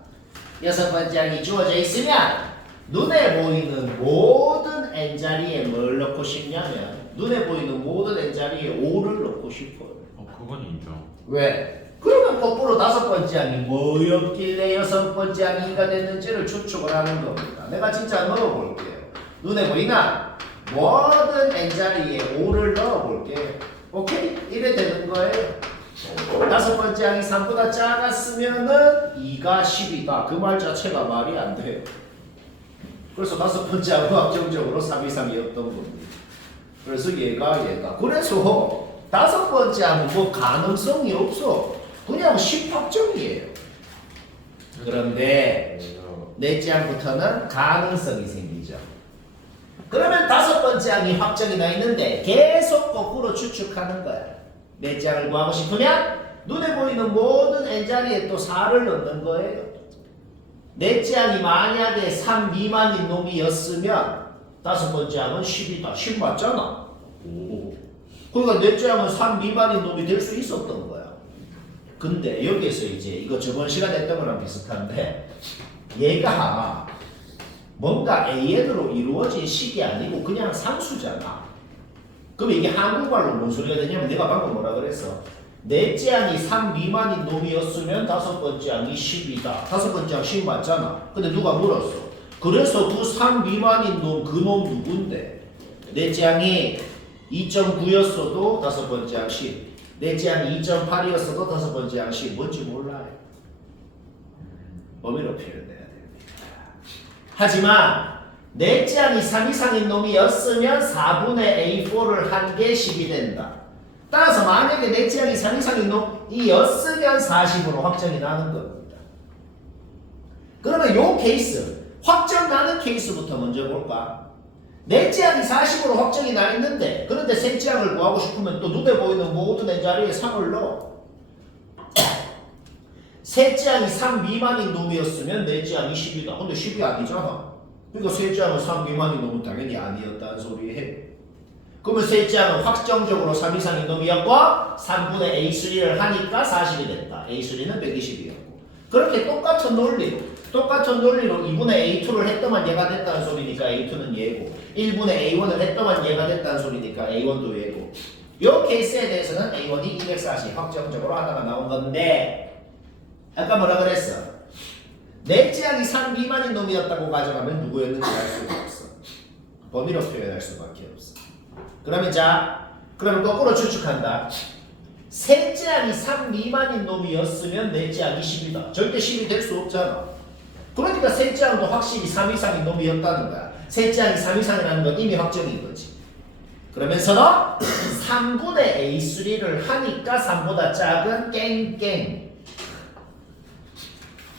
6번장이 주어져 있으면 눈에 보이는 모든 n자리에 뭘 넣고 싶냐면 눈에 보이는 모든 n자리에 5를 넣고 싶어요. 그건 인정. 왜? 그러면 거꾸로 5번째 항이 뭐였길래 6번째 항이 2가 됐는지를 추측을 하는 겁니다. 내가 진짜 넣어볼게요. 눈에 보이나? 모든 n자리에 5를 넣어볼게요. 오케이? 이래 되는 거예요. 5번째 항이 3보다 작았으면은 2가 10이다. 그 말 자체가 말이 안 돼요. 그래서 5번째 항은 확정적으로 3 이상이었던 겁니다. 그래서 얘가 그래서 5번째 항은 뭐 가능성이 없어. 그냥 10 확정이에요. 그런데 넷째 항부터는 가능성이 생기죠. 그러면 다섯 번째 항이 확정이 나 있는데 계속 거꾸로 추측하는 거야. 넷째 항을 구하고 싶으면 눈에 보이는 모든 n자리에 또 4를 넣는 거예요. 넷째 항이 만약에 3 미만인 놈이었으면 다섯 번째 항은 10이다. 10 맞잖아. 그러니까 넷째 항은 3 미만인 놈이 될 수 있었던 거야. 근데 여기에서 이제 이거 저번 시간에 했던 거랑 비슷한데 얘가 뭔가 AN으로 이루어진 식이 아니고 그냥 상수잖아. 그럼 이게 한국말로 뭔 소리가 되냐면 내가 방금 뭐라 그랬어? 넷째 항이 3 미만인 놈이었으면 다섯 번째 항이 10이다. 다섯 번째 항 10 맞잖아. 근데 누가 물었어? 그래서 그 3 미만인 놈 그 놈 누군데? 넷째 항이 2.9였어도 다섯 번째 항 10. 넷째 항이 2.8이었어도 다섯 번째 항 10. 뭔지 몰라요. 범위로 표현해야 됩니다. 하지만 넷째 항이 3 이상인 놈이었으면 4분의 A4를 한 개 10이 된다. 따라서 만약에 넷째 항이 3 이상인 놈이었으면 40으로 확정이 나는 겁니다. 그러면 요 케이스, 확정 나는 케이스부터 먼저 볼까? 넷째 항이 40으로 확정이 나 있는데 그런데 셋째 항을 구하고 싶으면 또 눈에 보이는 모든 n자리에 3을 넣어. 셋째 항이 3 미만인 놈이었으면 넷째 항이 10이다. 근데 10이 아니잖아. 그러니까 셋째 항은 3 미만인 놈은 당연히 아니었다는 소리에. 그러면 셋째 항은 확정적으로 3 이상인 놈이었고 3분의 A3를 하니까 40이 됐다. A3는 120이었고. 그렇게 똑같은 논리로 2분의 A2를 했더만 얘가 됐다는 소리니까 A2는 얘고 1분의 A1을 했더만 얘가 됐다는 소리니까 A1도 얘고 요 케이스에 대해서는 A1이 240 확정적으로 하나가 나온 건데 아까 뭐라 그랬어? 넷째 항이 3 미만인 놈이었다고 가정하면 누구였는지 알 수가 없어. 범위로 표현할 수밖에 없어. 그러면 그러면 거꾸로 추측한다. 셋째 항이 3 미만인 놈이었으면 넷째 항이 10이다. 절대 10이 될 수 없잖아. 그러니까 셋째 항도 확실히 3 이상인 놈이었다는 거야. 셋째 항이 3 이상이라는 건 이미 확정인 거지. 그러면서도 3분의 A3를 하니까 3보다 작은 깽깽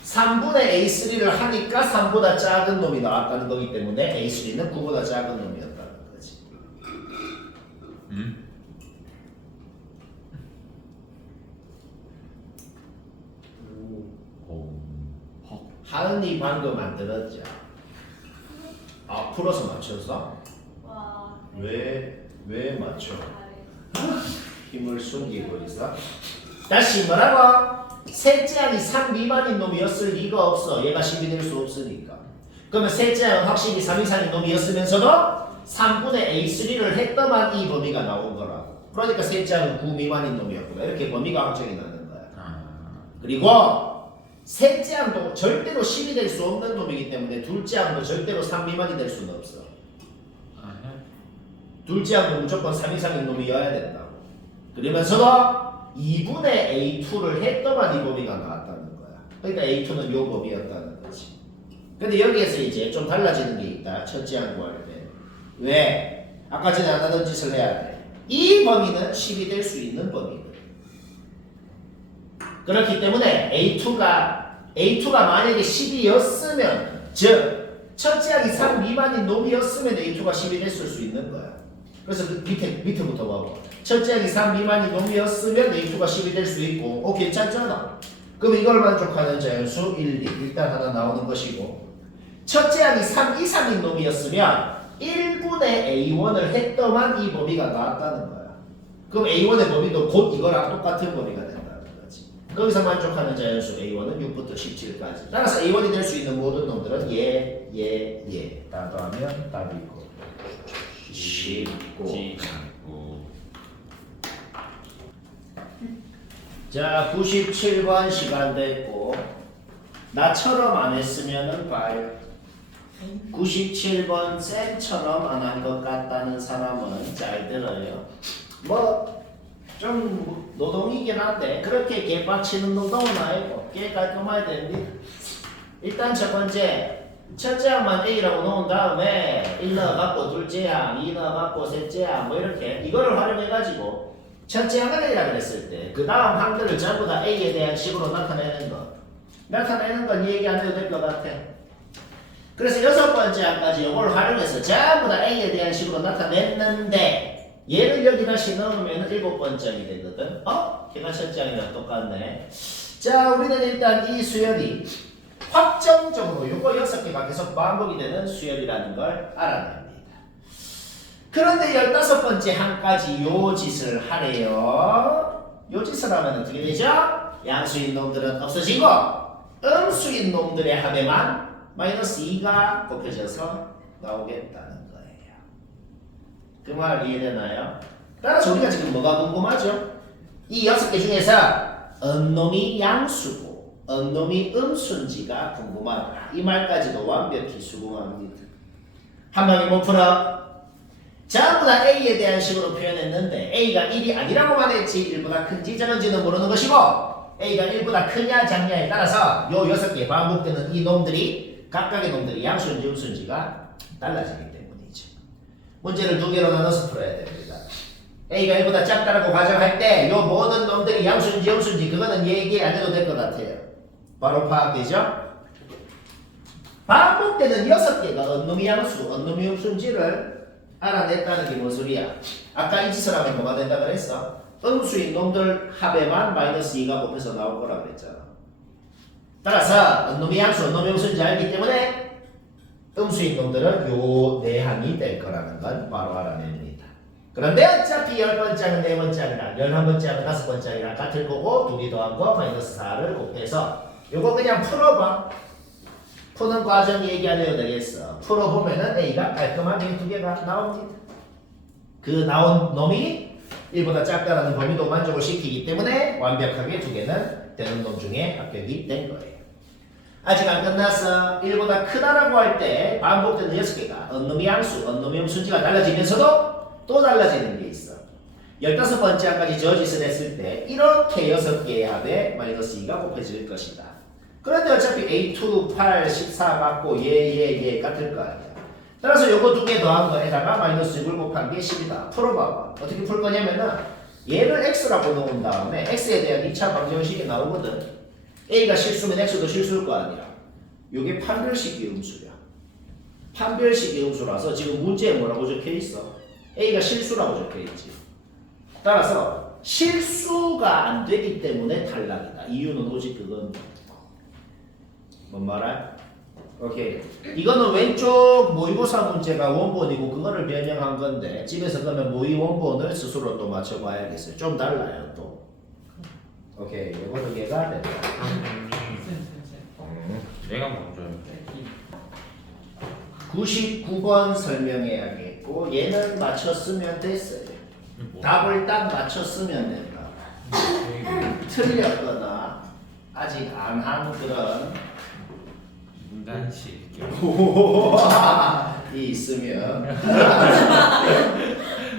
3분의 A3를 하니까 3보다 작은 놈이 나왔다는 거기 때문에 A3는 9보다 작은 놈이었다는 거지. 하은이 방금 만들었죠? 아 풀어서 맞췄어? 와. 왜 맞춰? 힘을 숨기고 있어? 다시 뭐라고? 셋째 항이 3 미만인 놈이었을 리가 없어. 얘가 10이 될 수 없으니까. 그러면 셋째 항은 확실히 3 이상인 놈이었으면서도 3분의 A3를 했더만 이 범위가 나온 거라고. 그러니까 셋째 항은 9 미만인 놈이었구나. 이렇게 범위가 확정이 나는 거야. 그리고 셋째 항도 절대로 10이 될 수 없는 놈이기 때문에 둘째 항도 절대로 3 미만이 될 수는 없어. 둘째 항도 무조건 3 이상인 놈이어야 된다고. 그러면서도 2분의 A2를 했더만 이 범위가 나왔다는 거야. 그러니까 A2는 요 범위였다는 거지. 근데 여기에서 이제 좀 달라지는 게 있다. 첫째 항 구할 때. 왜? 아까 전에 안 하던 짓을 해야 돼. 이 범위는 10이 될 수 있는 범위거든. 그렇기 때문에 A2가 만약에 10이었으면 즉 첫째 항이 3 미만인 놈이었으면 A2가 10이 됐을 수 있는 거야. 그래서 그 밑에부터 봐봐. 첫째 항이 3 미만인 놈이었으면 A2가 10이 될 수 있고 괜찮잖아. 그럼 이걸 만족하는 자연수 1, 2 일단 하나 나오는 것이고 첫째 항이 3 이상인 놈이었으면 1분의 A1을 했더만 이 범위가 나왔다는 거야. 그럼 A1의 범위도 곧 이거랑 똑같은 범위가 된다는 거지. 거기서 만족하는 자연수 A1은 6부터 17까지. 따라서 A1이 될 수 있는 모든 놈들은 얘 다 더하면 답이 있고 19. 자 97번 시간 됐고 나처럼 안 했으면은 봐요. 97번 쌤처럼 안 한 것 같다는 사람은 잘 들어요. 뭐 좀 노동이긴 한데 그렇게 개빡치는 노동은 아니고 꽤 깔끔해야 됩니다. 일단 첫 번째 첫째 항만 A라고 놓은 다음에 1 넣어갖고 둘째 항, 2 넣어갖고 셋째 항 뭐 이렇게 이거를 활용해가지고 첫째 항을 A라 그랬을 때 그 다음 항들을 전부 다 A에 대한 식으로 나타내는 거 나타내는 건 얘기 안 해도 될 것 같아. 그래서 6번째 항까지 이걸 활용해서 전부 다 A에 대한 식으로 나타냈는데 얘를 여기 다시 넣으면 7번째이 되거든. 걔가 첫장이랑 똑같네. 자, 우리는 일단 이 수열이 확정적으로 요거 6개가 계속 반복이 되는 수열이라는 걸 알아냅니다. 그런데 15번째 항까지 요 짓을 하래요. 요 짓을 하면 어떻게 되죠? 양수인 놈들은 없어지고 음수인 놈들의 합에만 마이너스 2가 곱해져서 나오겠다는 거예요. 그 말 이해되나요? 따라서 우리가 지금 뭐가 궁금하죠? 이 6개 중에서 어느 놈이 양수고 어느 놈이 음수인지가 궁금하다. 이 말까지도 완벽히 수긍합니다. 한 방에 못 풀어. 전부 다 A에 대한 식으로 표현했는데 A가 1이 아니라고만 했지 1보다 큰지 작은지는 모르는 것이고 A가 1보다 크냐 작냐에 따라서 요 6개 반복되는 이 놈들이 각각의 놈들이 양수인지 음수인지가 달라지기 때문이죠. 문제를 2개로 나눠서 풀어야 됩니다. A가 1보다 작다라고 가정할 때 요 모든 놈들이 양수인지 음수인지 그거는 얘기 안 해도 될 것 같아요. 바로 파악되죠? 반복되는 6개가 어느 놈이 양수, 어느 놈이 음수인지를 알아냈다는 게 뭔 소리야? 아까 이 짓을 하면 뭐가 된다 그랬어? 음수인 놈들 합에만 마이너스 2가 곱해서 나올 거라 그랬잖아. 따라서 어느 놈이 양수, 어느 놈이 음수인지 알기 때문에 음수인 놈들은 요 내항이 될 거라는 건 바로 알아냅니다. 그런데 어차피 10번째는 4번째이랑 11번째는 5번째이랑 같을 거고 2개 더한 거 마이너스 4를 곱해서 요거 그냥 풀어봐. 푸는 과정 얘기 안 해도 되겠어. 풀어보면은 A가 깔끔하게 2개가 나옵니다. 그 나온 놈이 1보다 작다라는 범위도 만족을 시키기 때문에 완벽하게 2개는 되는 놈 중에 합격이 된 거예요. 아직 안 끝났어. 1보다 크다라고 할 때 반복되는 6개가 어느 놈이 양수, 어느 놈이 음수인지가 달라지면서도 또 달라지는 게 있어. 15번째 항까지 저 짓을 했을 때 이렇게 6개의 합에 마이너스 2가 곱해질 것이다. 그런데 어차피 A2, 8, 14 받고 얘 같을 거 아니야. 따라서 요거 2개 더한 거에다가 마이너스 6을 곱한 게 10이다. 풀어봐봐. 어떻게 풀 거냐면은 얘를 x라고 넣은 다음에 x에 대한 2차 방정식이 나오거든. a가 실수면 x도 실수일 거 아니야. 요게 판별식이 음수야. 판별식이 음수라서 지금 문제에 뭐라고 적혀있어? a가 실수라고 적혀있지. 따라서 실수가 안 되기 때문에 탈락이다. 이유는 오직 그건 뭔 말할? 오케이. 이거는 왼쪽 모의고사 문제가 원본이고 그거를 변형한 건데 집에서 그러면 모의 원본을 스스로 또 맞춰봐야겠어요. 좀 달라요 또. 오케이. 이거 2개가 된다. 내가 먼저요. 99번 설명해야겠고 얘는 맞췄으면 됐어요. 답을 딱 맞췄으면 된다. 틀렸거나 아직 안 한 그런 인간식. 이 있으면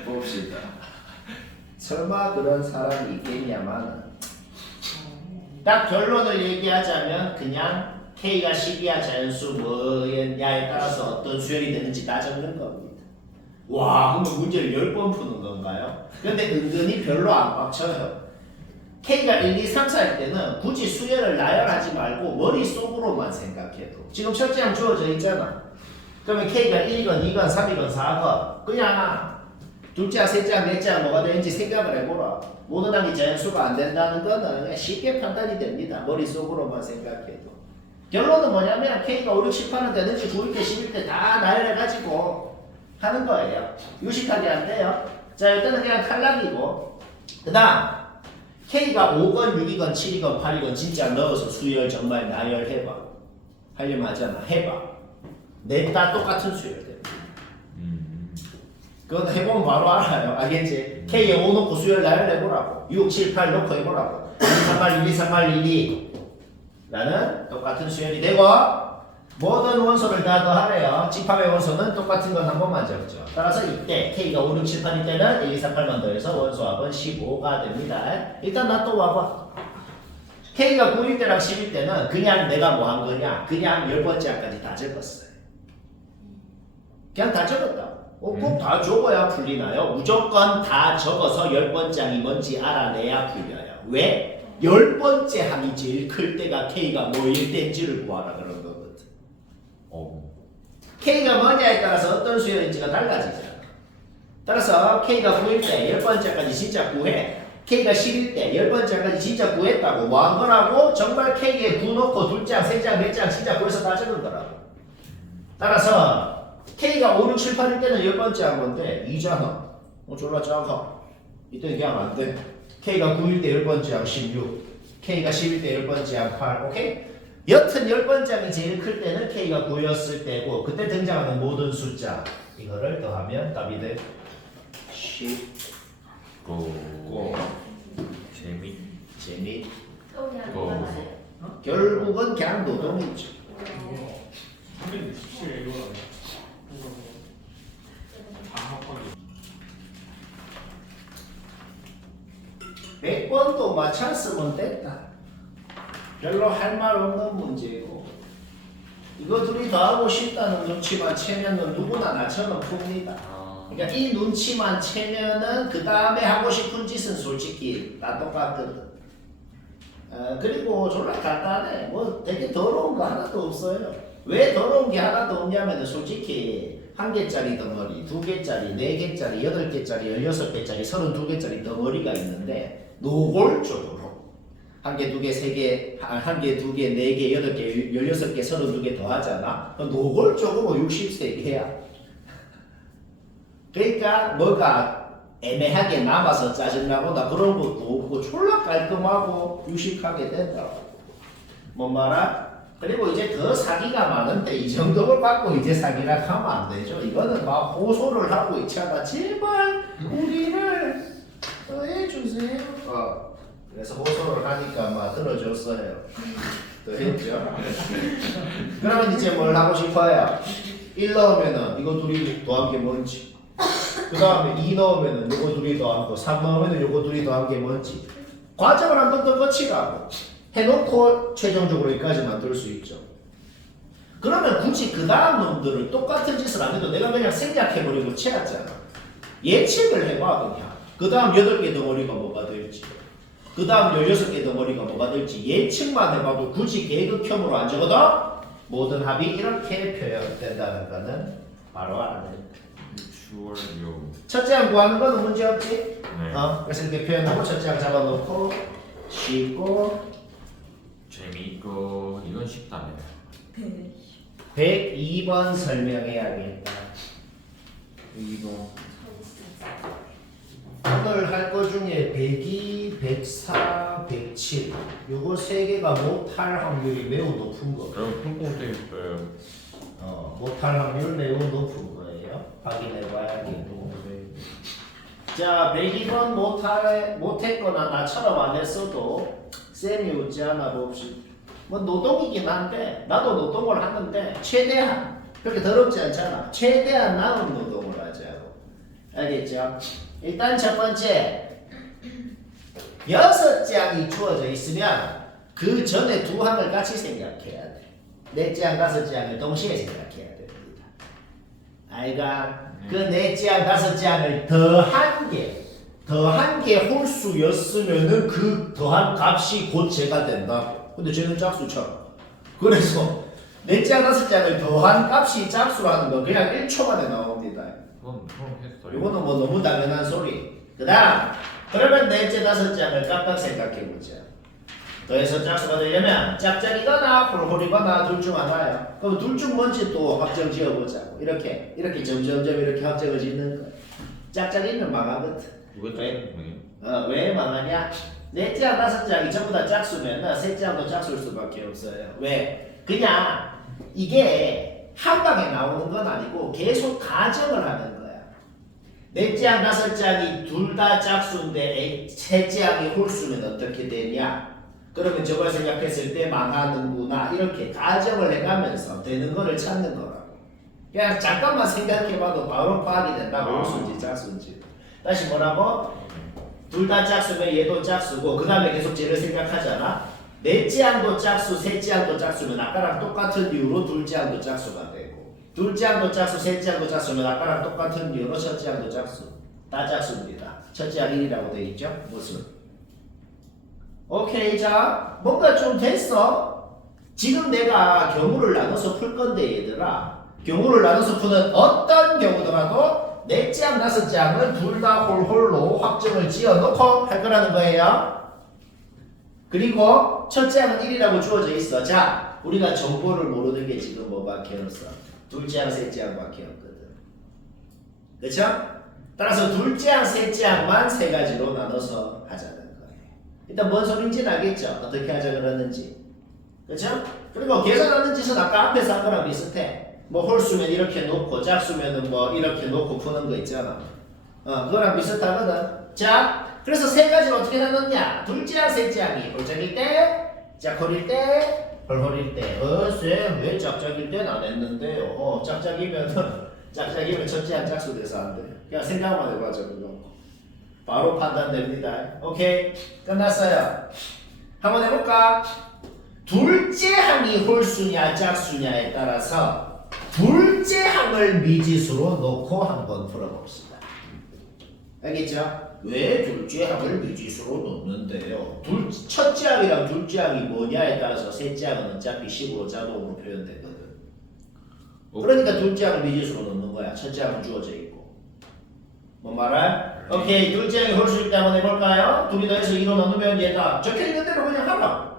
봅시다. 설마 그런 사람이 있겠냐마는 딱 결론을 얘기하자면 그냥 K가 10이야 자연수 뭐냐에 따라서 어떤 수열이 되는지 다 적는 겁니다. 와 그러면 문제를 10번 푸는 건가요? 근데 은근히 별로 안 빡쳐요. K가 1, 2, 3, 4일 때는 굳이 수열을 나열하지 말고 머릿속으로만 생각해도 지금 첫째 항 주어져 있잖아. 그러면 K가 1이건 2건 3이건 4건 그냥 둘째 항, 셋째 항, 넷째 항 뭐가 되는지 생각을 해보라. 모든 항이 자연수가 안 된다는 거는 그냥 쉽게 판단이 됩니다. 머릿속으로만 생각해도. 결론은 뭐냐면 K가 5, 6, 18은 되는지 9일 때 10일 때 다 나열해가지고 하는 거예요. 유식하게 안 돼요. 자 이때는 그냥 탈락이고 그 다음 K가 5건, 6이건, 7이건, 8이건 진짜 넣어서 수열 정말 나열해봐. 하려면 하잖아. 해봐. 넷 다 똑같은 수열 돼. 그건 해보면 바로 알아요. 알겠지? K에 5 넣고 수열 나열해보라고. 6, 7, 8 넣고 해보라고. 1, 2, 3, 8, 1, 2, 3, 8, 1, 2 라는 똑같은 수열이 되고 모든 원소를 다 더하래요. 집합의 원소는 똑같은 건 한 번만 적죠. 따라서 이때 K가 5, 6, 7, 8일 때는 1, 2, 3, 8만 더해서 원소합은 15가 됩니다. 일단 나 또 와봐. K가 9일 때랑 10일 때는 그냥 내가 뭐 한 거냐? 그냥 10번째 항까지 다 적었어요. 그냥 다 적었다. 꼭 다 적어야 풀리나요? 무조건 다 적어서 10번째 항이 뭔지 알아내야 풀려요. 왜? 열 번째 함이 제일 클 때가 K가 뭐일 때인지를 구하라 그런 거거든. K가 뭐냐에 따라서 어떤 수열인지가 달라지잖아. 따라서 K가 9일 때 10번째까지 진짜 구해. K가 10일 때 10번째까지 진짜 구했다고. 뭐 한 거라고? 정말 K에 9 넣고 2장, 3장, 4장 진짜 구해서 다 적은 거라고. 따라서 K가 5, 6, 7, 8일 때는 10번째 한 건데 2잖아. 졸라 작아. 이때는 그냥 안 돼. K가 9일 때 10번째 항 16. K가 10일 때 10번째 항 8. 오케이? 여튼 10번째 항이 제일 클 때는 K가 9였을 때고 그때 등장하는 모든 숫자 이거를 더하면 답이 돼. 10. 고. 재미. 고. 결국은 그냥 노동이죠. 317 이거 아니야? 다 합하기 100번도 마찬 쓰면 됐다. 별로 할 말 없는 문제고 이거 둘이 더 하고 싶다는 눈치만 채면은 누구나 나처럼 풉니다. 그러니까 이 눈치만 채면은 그 다음에 하고 싶은 짓은 솔직히 다 똑같거든. 그리고 졸라 간단해. 뭐 되게 더러운 거 하나도 없어요. 왜 더러운 게 하나도 없냐면은 솔직히 1개짜리 덩어리, 2개짜리, 4개짜리, 8개짜리, 16개짜리, 32개짜리 덩어리가 있는데 노골적으로 1개, 2개, 3개, 1개, 2개, 4개, 8개, 16개, 32개 더하잖아. 노골적으로 63개야. 그러니까 뭐가 애매하게 남아서 짜증나거나 그런 것도 없고 졸라 깔끔하고 유식하게 된다고. 뭔 말아? 그리고 이제 더 사기가 많은데 이 정도를 갖고 이제 사기라 하면 안 되죠. 이거는 막 호소를 하고 있잖아. 제발 우리를 더 해주세요. 그래서 호소를 하니까 막 들어줬어요. 더 했죠. 그러면 이제 뭘 하고 싶어요? 1 넣으면은 이거 둘이 더한 게 뭔지, 그 다음에 2 넣으면은 요거 둘이 더한 거, 3 넣으면은 요거 둘이 더한 게 뭔지 과정을 한 번 더 거치라고 해놓고 최종적으로 여기까지 만들 수 있죠. 그러면 굳이 그 다음 놈들을 똑같은 짓을 안 해도 내가 그냥 생략해버리고 채웠잖아. 예측을 해봐 그냥. 그 다음 8개 덩어리가 뭐가 될지, 그 다음 16개 덩어리가 뭐가 될지 예측만 해봐도 굳이 계획형으로 안 적어도 모든 합이 이렇게 표현된다는 거는 바로 알아야 돼. 첫째 항 구하는 거는 문제 없지? 네. 그래서 이렇게 표현하고 첫째 항 잡아놓고 쉽고 재미있고 이건 쉽다네. 102번 설명해야겠다. 2번. 오늘 할 거 중에 102, 104, 107 요거 세 개가 못할 확률이 매우 높은 거. 그럼 핑퐁 있어요. 못할 확률 매우 높은 거예요. 확인해 봐야겠고. 자, 102번 못했거나 나처럼 안 했어도 쌤이 웃지 않아 봅시다. 뭐 노동이긴 한데 나도 노동을 하는데 최대한 그렇게 더럽지 않잖아. 최대한 나은 노동을 하자고. 알겠죠? 일단 첫 번째 6장이 주어져 있으면 그 전에 2항을 같이 생각해야 돼. 4장, 5장을 동시에 생각해야 됩니다. 아이가 그 4장, 5장을 더한 게 홀수였으면은 그 더한 값이 곧 제가 된다. 근데 쟤는 짝수처럼. 그래서 4장, 5장을 더한 값이 짝수라는 건 그냥 1초 만에 나옵니다. 그건 했어요. 이거는 뭐 너무 당연한 소리. 그 다음 그러면 4째, 5장을 각각 생각해보자. 더해서 짝수가 되려면 짝짝이거나 홀홀이거나 둘 중 하나야. 그럼 둘 중 뭔지 또 확정 지어보자고. 이렇게 점점점 이렇게 확정을 짓는 거야. 짝짝이면 망하거든. 누가 왜? 짝짝이야? 왜 망하냐? 4장, 5장이 전부 다 짝수면 3장도 짝수일 수밖에 없어요. 왜? 그냥 이게 한 방에 나오는 건 아니고 계속 가정을 하는 거야. 4장, 5장이 둘 다 짝수인데 3장이 홀수면 어떻게 되냐? 그러면 저걸 생각했을 때 망하는구나. 이렇게 가정을 해가면서 되는 거를 찾는 거라고. 그냥 잠깐만 생각해봐도 바로 파악이 된다고. 홀수인지 짝수인지. 다시 뭐라고? 둘 다 짝수면 얘도 짝수고 그 다음에 계속 쟤를 생각하잖아. 4째 항도 짝수, 3째 항도 짝수면 아까랑 똑같은 이유로 둘째 항도 짝수가 되고 둘째 항도 짝수, 셋째 항도 짝수면 아까랑 똑같은 이유로 첫째 항도 짝수. 다 짝수입니다. 첫째 항 1이라고 되어 있죠? 무슨? 오케이, 자, 뭔가 좀 됐어? 지금 내가 경우를 나눠서 풀 건데, 얘들아. 경우를 나눠서 푸는 어떤 경우더라도 네 장, 다섯 장을 둘 다 홀홀로 확정을 지어 놓고 할 거라는 거예요. 그리고 첫 장은 1이라고 주어져 있어. 자, 우리가 정보를 모르는 게 지금 뭐밖에 없어. 둘째 장, 셋째 장밖에 없거든. 그쵸? 따라서 둘째 장, 셋째 장만 세 가지로 나눠서 하자는 거예요. 일단 뭔 소린지는 알겠죠? 어떻게 하자 그러는지. 그쵸? 그리고 계산하는 짓은 아까 앞에서 한 거랑 비슷해. 뭐 홀수면 이렇게 놓고 짝수면은 뭐 이렇게 놓고 푸는 거 있잖아. 그거랑 비슷하거든. 자, 그래서 세 가지를 어떻게 나눴냐? 둘째 장, 셋째 장이 홀짝일 때, 짝홀일 때, 홀홀일 때. 쌤, 왜 짝짝일 때는 안 했는데요? 짝짝이면 첫째 장 짝수 돼서 안 돼. 그냥 생각만 해봐줘, 그거. 바로 판단됩니다. 오케이, 끝났어요. 한번 해볼까? 둘째 항이 홀수냐 짝수냐에 따라서 둘째 항을 미지수로 놓고 한번 풀어봅시다. 알겠죠? 왜 둘째 항을 미지수로 놓는데요? 첫째 항이랑 둘째 항이 뭐냐에 따라서 셋째 항은 어차피 10으로 자동으로 표현되거든. 그러니까 둘째 항을 미지수로 놓는 거야. 첫째 항은 주어져 있고. 뭐 말할? 오케이, 둘째 항이 홀수일 때 한번 해볼까요? 둘이 더해서 2로 나누면 얘다. 적혀있는 대로 그냥 하라.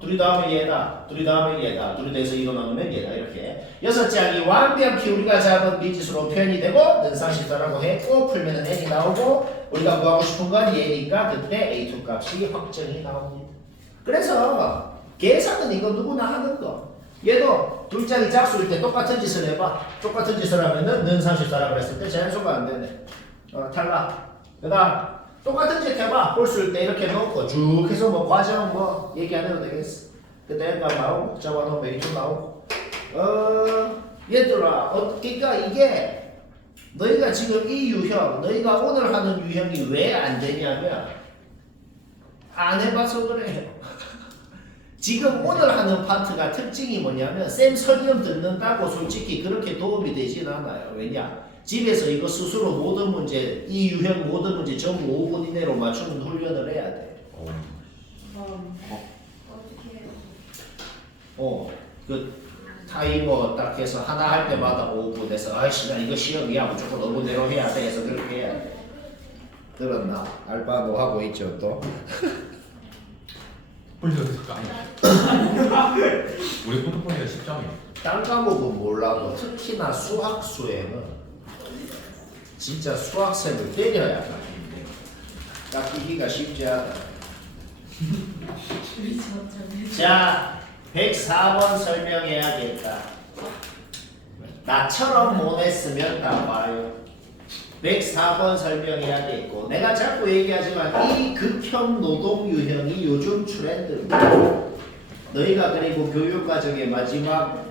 둘이 더하면 얘다. 둘이 더하면 얘다. 둘이 더해서 2로 나누면 얘다. 이렇게. 여섯째 항이 완벽히 우리가 잡은 미지수로 표현이 되고 능상식서라고 했고 풀면은 n이 나오고 우리가 구하고 싶은 건 얘니까 그때 a2 값이 확정이 나옵니다. 그래서 계산은 이거 누구나 하는 거. 얘도 둘째 항이 짝수일 때 똑같은 짓을 해봐. 똑같은 짓을 하면은 능상식서라고 했을 때 자연수가 안 되네. 탈락. 그 다음 똑같은 짓 해봐. 홀수일 때 이렇게 놓고 쭉 해서 뭐 과정 뭐 얘기 안 해도 되겠어. 그때 n값 나오고 잡아놓으면 a2 나오고 얘들아 그러니까 이게 너희가 지금 이 유형 너희가 오늘 하는 유형이 왜 안 되냐면 안 해봐서 그래요. 지금 오늘 하는 파트가 특징이 뭐냐면 쌤 설명 듣는다고 솔직히 그렇게 도움이 되진 않아요. 왜냐? 집에서 이거 스스로 모든 문제, 이 유형 모든 문제 전부 5분 이내로 맞추는 훈련을 해야 돼. 어떻게 해요? 그 타이머 딱 해서 하나 할 때마다 5분 해서 아이씨 나 이거 시험이야 무조건 5분 내로 해야 돼 해서 그렇게 해야 돼. 들었나? 알바노 하고 있죠 또? 홀렸을까? 우리 포트폴리오 10점이야. 딴 과목은 몰라도 특히나 수학수에는 진짜 수학생을 때려야 깎이는데 깎이기가 쉽지 않아. 자, 104번 설명해야겠다. 나처럼 못 했으면 다 봐요. 104번 설명해야겠고 내가 자꾸 얘기하지만 이 극혐 노동 유형이 요즘 트렌드입니다. 너희가 그리고 교육과정의 마지막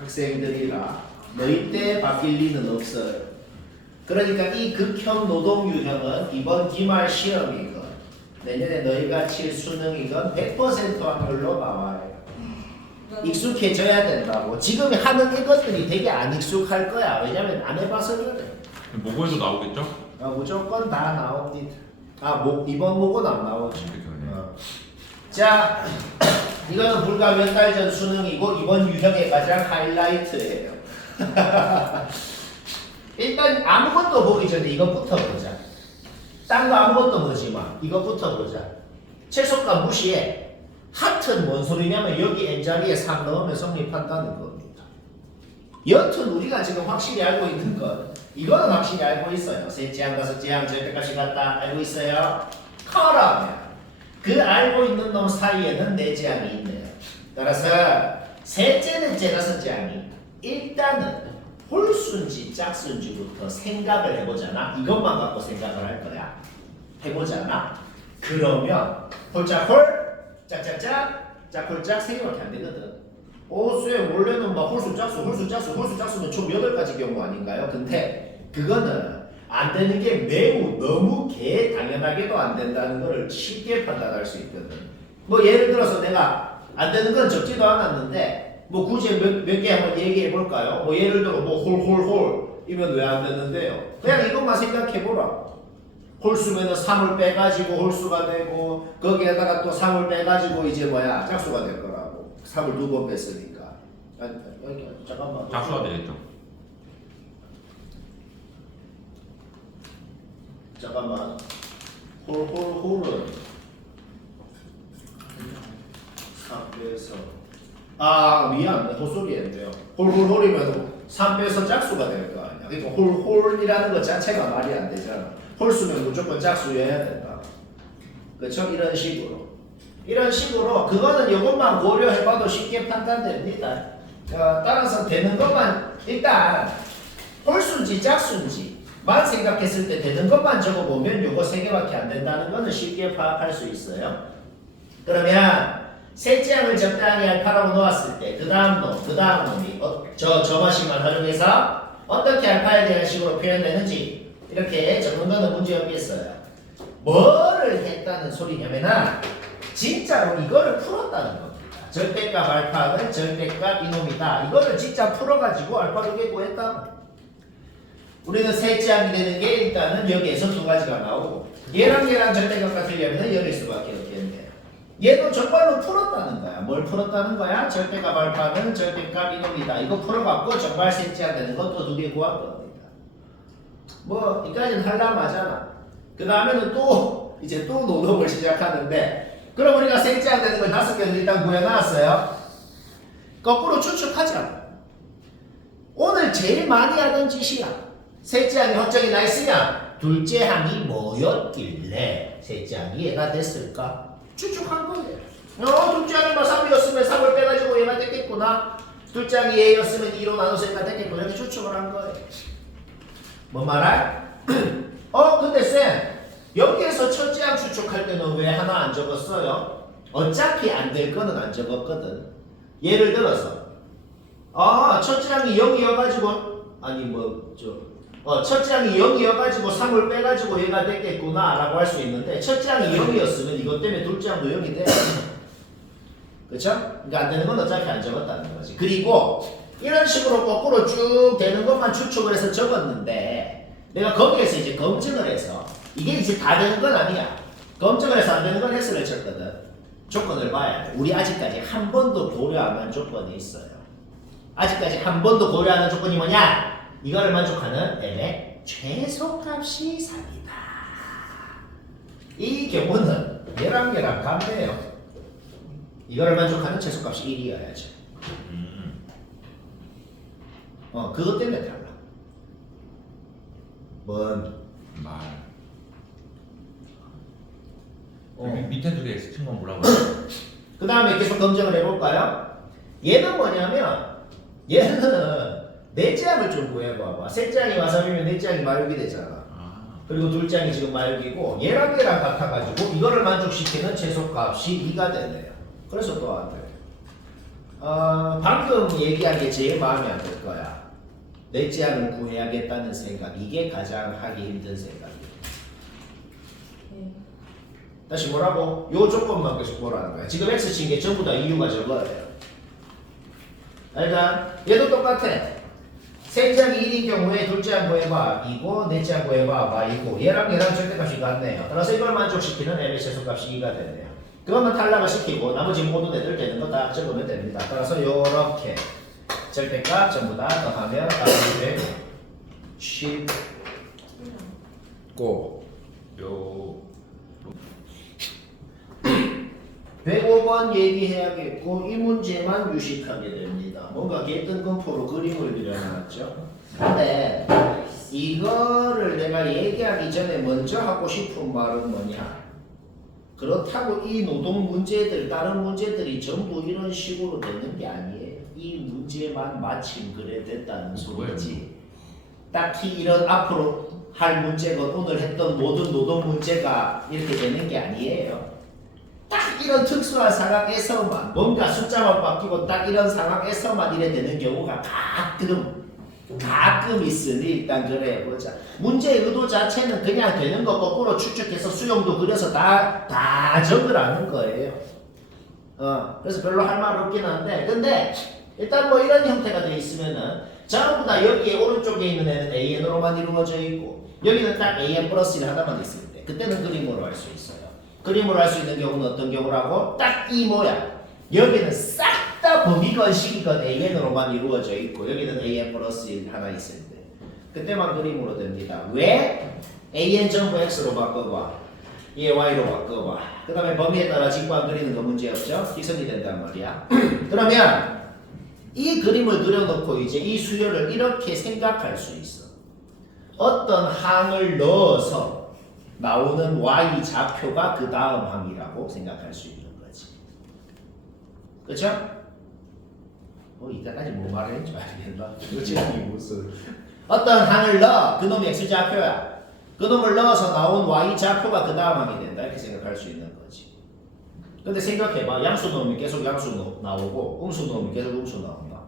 학생들이라 너희 때 바뀔 리는 없어요. 그러니까 이 극혐 노동 유형은 이번 기말 시험이건 내년에 너희가 칠 수능이건 100% 확률로 나와요. 익숙해져야 된다고. 지금 하는 이것들이 되게 안 익숙할 거야. 왜냐면 안 해봐서 그래. 모고에도 나오겠죠? 무조건 다 나옵니다. 이번 목은 안 나오지. 자, 이거는 불과 몇 달 전 수능이고 이번 유형의 가장 하이라이트예요. 일단 아무것도 보기 전에 이것부터 보자. 딴 거 아무것도 보지 마. 이것부터 보자. 최소값 무시해. 하트는 뭔 소리냐면 여기 n자리에 3 넣으면 성립한다는 겁니다. 여튼 우리가 지금 확실히 알고 있는 건 이거는 확실히 알고 있어요. 셋째 항, 다섯째 항, 절대값이 같다. 알고 있어요. 커라면 그 알고 있는 놈 사이에는 네째 항이 있네요. 따라서 셋째, 넷째, 다섯째 항이 일단은 홀수인지 짝수인지부터 생각을 해보잖아. 이것만 갖고 생각을 할 거야. 해보잖아. 그러면 홀짝홀 짝짝짝 짝홀짝 세 개밖에 안 되거든. 쌤 원래는 막 홀수 짝수는 총 8가지 경우 아닌가요? 근데 그거는 안 되는 게 매우 너무 당연하게도 안 된다는 걸 쉽게 판단할 수 있거든. 뭐 예를 들어서 내가 안 되는 건 적지도 않았는데 뭐 굳이 몇 개 한번 얘기해 볼까요? 뭐 예를 들어 뭐 홀홀홀 이면 왜 안 되는데요? 그냥 이것만 생각해 보라. 홀수면은 3을 빼가지고 홀수가 되고 거기에다가 또 3을 빼가지고 이제 뭐야 짝수가 될 거라고. 3을 2번 뺐으니까. 여기 잠깐만. 짝수가 되겠죠. 잠깐만. 홀은 3 빼서 미안 헛소리 했네요. 홀이면 3 빼서 짝수가 될 거 아니야. 그러니까 홀이라는 것 자체가 말이 안 되잖아. 홀수면 무조건 짝수여야 된다. 그렇죠? 이런 식으로 그거는 이것만 고려해봐도 쉽게 판단됩니다. 따라서 되는 것만 일단 홀수인지 짝수인지만 생각했을 때 되는 것만 적어보면 요거 3개밖에 안 된다는 거는 쉽게 파악할 수 있어요. 그러면 셋째 항을 적당히 알파라고 놓았을 때 그 다음 놈이 저 방식만 활용해서 어떻게 알파에 대한 식으로 표현되는지 이렇게 적는 거는 문제 없겠어요. 뭐를 했다는 소리냐면은 진짜로 이거를 풀었다는 겁니다. 절대값 알파는 절대값 이놈이다. 이거를 진짜 풀어가지고 알파를 구했다. 우리는 셋째 항이 되는 게 일단은 여기에서 2가지가 나오고 얘랑 절대값 같으려면 여길 수밖에 없겠네요. 얘도 정말로 풀었다는 거야. 뭘 풀었다는 거야? 절대값 알파는 절대값 이놈이다. 이거 풀어갖고 정말 셋째 항 되는 것도 2개 구한 겁니다. 뭐 이까지는 할라마잖아. 그 다음에는 또 이제 또 노동을 시작하는데 그럼 우리가 셋째 항 되는 걸 5개를 일단 구해놨어요. 거꾸로 추측하자. 오늘 제일 많이 하던 짓이야. 셋째 항이 확정이 나 있으면 둘째 항이 뭐였길래 셋째 항이 얘가 됐을까? 추측한 거예요. 둘째 항이 뭐 3이었으면 3을 빼가지고 얘가 됐겠구나. 둘째 항이 얘였으면 2로 나눠서 얘가 됐겠구나. 이렇게 추측을 한 거예요. 뭐 말할? 근데 쌤 여기에서 첫째 항 추측할 때는 왜 하나 안 적었어요? 어차피 안 될 거는 안 적었거든. 예를 들어서 첫째 항이 0이어가지고 첫째 항이 0이어가지고 3을 빼가지고 얘가 됐겠구나 라고 할 수 있는데 첫째 항이 0이었으면 이것 때문에 둘째 항도 0이 돼. 그쵸? 그러니까 안 되는 건 어차피 안 적었다는 거지. 그리고 이런 식으로 거꾸로 쭉 되는 것만 추측을 해서 적었는데 내가 거기에서 이제 검증을 해서 이게 이제 다 되는 건 아니야. 검증을 해서 안 되는 건 X를 쳤거든. 조건을 봐야 돼. 우리 아직까지 한 번도 고려 안 한 조건이 있어요. 아직까지 한 번도 고려하는 조건이 뭐냐? 이거를 만족하는 M의 최소값이 3이다. 이 경우는 얘랑 같네요. 이거를 만족하는 최소값이 1이어야죠. 그것 때문에 달라. 뭔 말. 어. 밑에 2개 X친 건 뭐라고? 그 다음에 계속 검증을 해볼까요? 얘는 뭐냐면 얘는 넷째 항을 좀 구해봐봐. 셋째 항이 와사비면 넷째 항이 마육이 되잖아. 그리고 둘째 항이 지금 마육이고 얘랑 같아가지고 이거를 만족시키는 최소값이 2가 되네요. 그래서 또 안 돼. 방금 얘기한 게 제일 마음에 안 들 거야. 넷째 항을 구해야겠다는 생각. 이게 가장 하기 힘든 생각이에요. 다시 뭐라고? 요 조건만 계속 보라는 거야. 지금 X 친 게 전부 다 이유가 저거예요. 일단 얘도 똑같아. 셋째 항이 1인 경우에 둘째 항 구해봐 2고 넷째 항 구해봐 2고 얘랑 절대값이 같네요. 따라서 이걸 만족시키는 M의 최소값이 2가 되네요. 그것만 탈락을 시키고 나머지 모든 애들 되는 거 다 적으면 됩니다. 따라서 요렇게 절대값 전부 다 더하면 답이 되고 10고 105번 얘기해야겠고 이 문제만 유식하게 됩니다. 뭔가 개뜬금포로 그림을 그려놨죠. 근데 이거를 내가 얘기하기 전에 먼저 하고 싶은 말은 뭐냐? 그렇다고 이 노동 문제들 다른 문제들이 전부 이런 식으로 되는 게 아니에요. 이 문제만 마침 그래 됐다는 소리지. 딱히 이런 앞으로 할 문제가 오늘 했던 모든 노동 문제가 이렇게 되는 게 아니에요. 딱 이런 특수한 상황에서만 뭔가 숫자만 바뀌고 딱 이런 상황에서만 이래 되는 경우가 가끔 있으니 일단 그래 보자. 문제의 의도 자체는 그냥 되는 거 거꾸로 추측해서 수용도 그려서 다 적으라는 거예요. 그래서 별로 할 말 없긴 한데 근데 일단 뭐 이런 형태가 돼 있으면은 전부 다 여기에 오른쪽에 있는 애는 AN으로만 이루어져 있고 여기는 딱 AN 플러스 1 하나만 있을 때 그때는 그림으로 할 수 있어요. 그림으로 할 수 있는 경우는 어떤 경우라고? 딱 이 모양. 여기는 싹 다 범위건 식이건 AN으로만 이루어져 있고 여기는 AN 플러스 1 하나 있을 때 그때만 그림으로 됩니다. 왜? AN 전부 X로 바꿔봐. 얘 Y로 바꿔봐. 그 다음에 범위에 따라 직관 그리는 거 문제없죠? 기선이 된단 말이야. 그러면 이 그림을 그려놓고 이제 이 수열을 이렇게 생각할 수 있어. 어떤 항을 넣어서 나오는 Y 좌표가 그 다음 항이라고 생각할 수 있는 거지. 그렇죠? 이때까지 뭐 말했는지 알겠나? 그렇지? 무슨 어떤 항을 넣어 그놈이 X 좌표야. 그놈을 넣어서 나온 Y 좌표가 그 다음 항이 된다 이렇게 생각할 수 있는 거지. 근데 생각해봐. 양수 넣으면 계속 양수 나오고 음수 넣으면 계속 음수 나온다.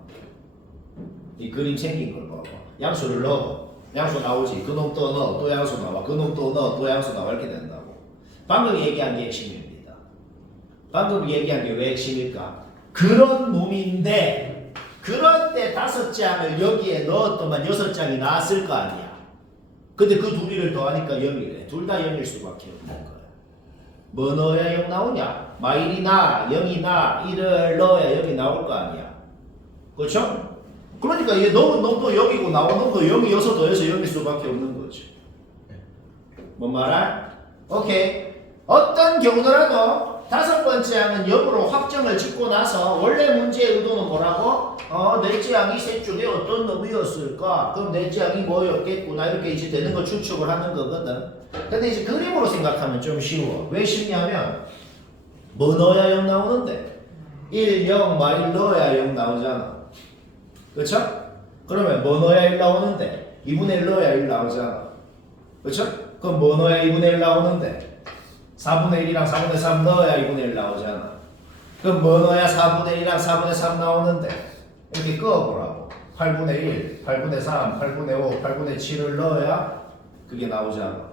이 그림 생긴 걸 봐봐. 양수를 넣어. 양수 나오지. 그놈 또 넣어. 또 양수 나와. 그놈 또 넣어. 또 양수 나와. 이렇게 된다고. 방금 얘기한 게 핵심입니다. 방금 얘기한 게 왜 핵심일까? 그런 놈인데 그런 때 5장을 여기에 넣었더만 6장이 나왔을 거 아니야. 근데 그 둘이를 더하니까 0이래. 둘 다 0일 수밖에 없는 거야. 뭐 넣어야 0 나오냐? 마일이나 0이나 1을 넣어야 0이 나올 거 아니야. 그렇죠? 그러니까 얘 넣은 놈도 0이고 나오는 거 0이 6 더해서 0일 수밖에 없는 거지. 뭔 말할? 오케이. 어떤 경우더라도 5번째 항은 0으로 확정을 짓고 나서 원래 문제의 의도는 뭐라고? 넷째 항이 셋 중에 어떤 놈이었을까? 그럼 넷째 항이 뭐였겠구나 이렇게 이제 되는 거 추측을 하는 거거든. 근데 이제 그림으로 생각하면 좀 쉬워. 왜 쉽냐면 뭐 넣어야 0 나오는데 1, 0, 마일 넣어야 0 나오잖아. 그렇죠? 그러면 뭐 넣어야 1 나오는데 2분의 1 넣어야 1 나오잖아. 그렇죠? 그럼 뭐 넣어야 2분의 1 나오는데 4분의 1이랑 4분의 3 넣어야 2분의 1 나오잖아. 그럼 뭐 넣어야 4분의 1이랑 4분의 3 나오는데 이렇게 끄어보라고. 8분의 1, 8분의 3, 8분의 5, 8분의 7을 넣어야 그게 나오잖아.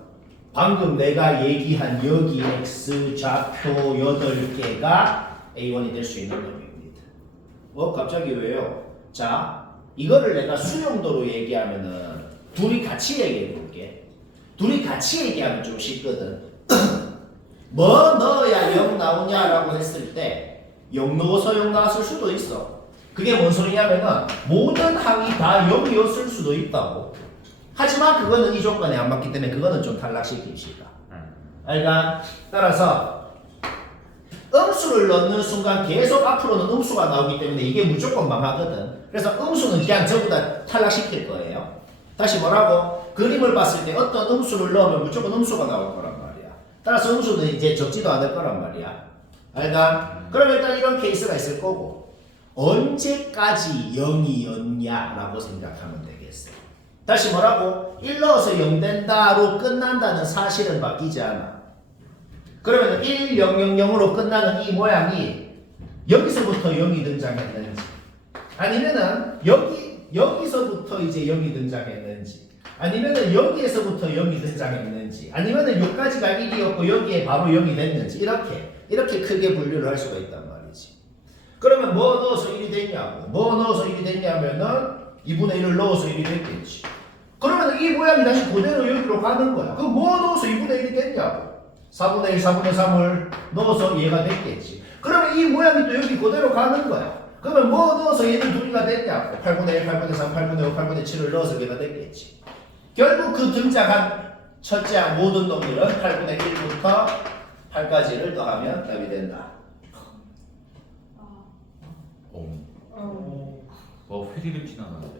방금 내가 얘기한 여기 X 좌표 8개가 A1이 될 수 있는 놈입니다. 갑자기 왜요? 자, 이거를 내가 수용도로 얘기하면은 둘이 같이 얘기해 볼게. 둘이 같이 얘기하면 좀 쉽거든. 뭐 넣어야 0 나오냐라고 했을 때 0 넣어서 0 나왔을 수도 있어. 그게 뭔 소리냐면은 모든 항이 다 0이었을 수도 있다고. 하지만 그거는 이 조건에 안 맞기 때문에 그거는 좀 탈락시킵시다. 그러니까 따라서 음수를 넣는 순간 계속 앞으로는 음수가 나오기 때문에 이게 무조건 망하거든. 그래서 음수는 그냥 전부 다 탈락시킬 거예요. 다시 뭐라고? 그림을 봤을 때 어떤 음수를 넣으면 무조건 음수가 나올 거란 말이야. 따라서 음수는 이제 적지도 않을 거란 말이야. 알까? 그럼 일단 이런 케이스가 있을 거고 언제까지 0이었냐라고 생각하면 되겠어. 다시 뭐라고? 1 넣어서 0 된다로 끝난다는 사실은 바뀌지 않아. 그러면 1, 0, 0, 0으로 끝나는 이 모양이 여기서부터 0이 등장했는지 아니면은 여기서부터 이제 0이 등장했는지 아니면은 여기에서부터 0이 등장했는지 아니면은 여기까지가 1이었고 여기에 바로 0이 됐는지 이렇게 크게 분류를 할 수가 있단 말이지. 그러면 뭐 넣어서 1이 됐냐고. 뭐 넣어서 1이 됐냐면은 2분의 1을 넣어서 1이 됐겠지. 그러면 이 모양이 다시 그대로 여기로 가는 거야. 그럼 뭐 넣어서 2분의 1이 됐냐고. 4분의 1, 4분의 3을 넣어서 얘가 됐겠지. 그러면 이 모양이 또 여기 그대로 가는 거야. 그러면 뭐 넣어서 얘는 둘이가 됐냐고. 8분의 1, 8분의 3, 8분의 5, 8분의 7을 넣어서 얘가 됐겠지. 결국 그 등장한 첫째 항 모든 놈들은 8분의 1부터 8까지를 더하면 답이 된다. 휘리릭 지나가는데.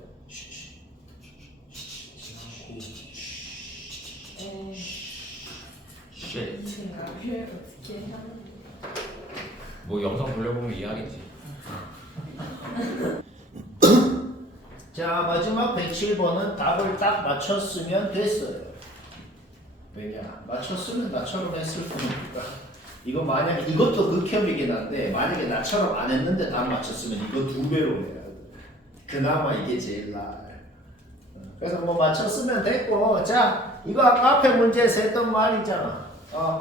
뭐 영상 돌려보면 이해하겠지. 자, 마지막 107번은 답을 딱 맞췄으면 됐어요. 왜냐? 맞췄으면 나처럼 했을 뿐이니까. 이거 만약에 이것도 극혐이긴 한데 만약에 나처럼 안 했는데 답 맞췄으면 이거 2배로 해야 돼. 그나마 이게 제일 나아. 그래서 뭐 맞췄으면 됐고, 자, 이거 아까 앞에 문제에서 했던 말이잖아.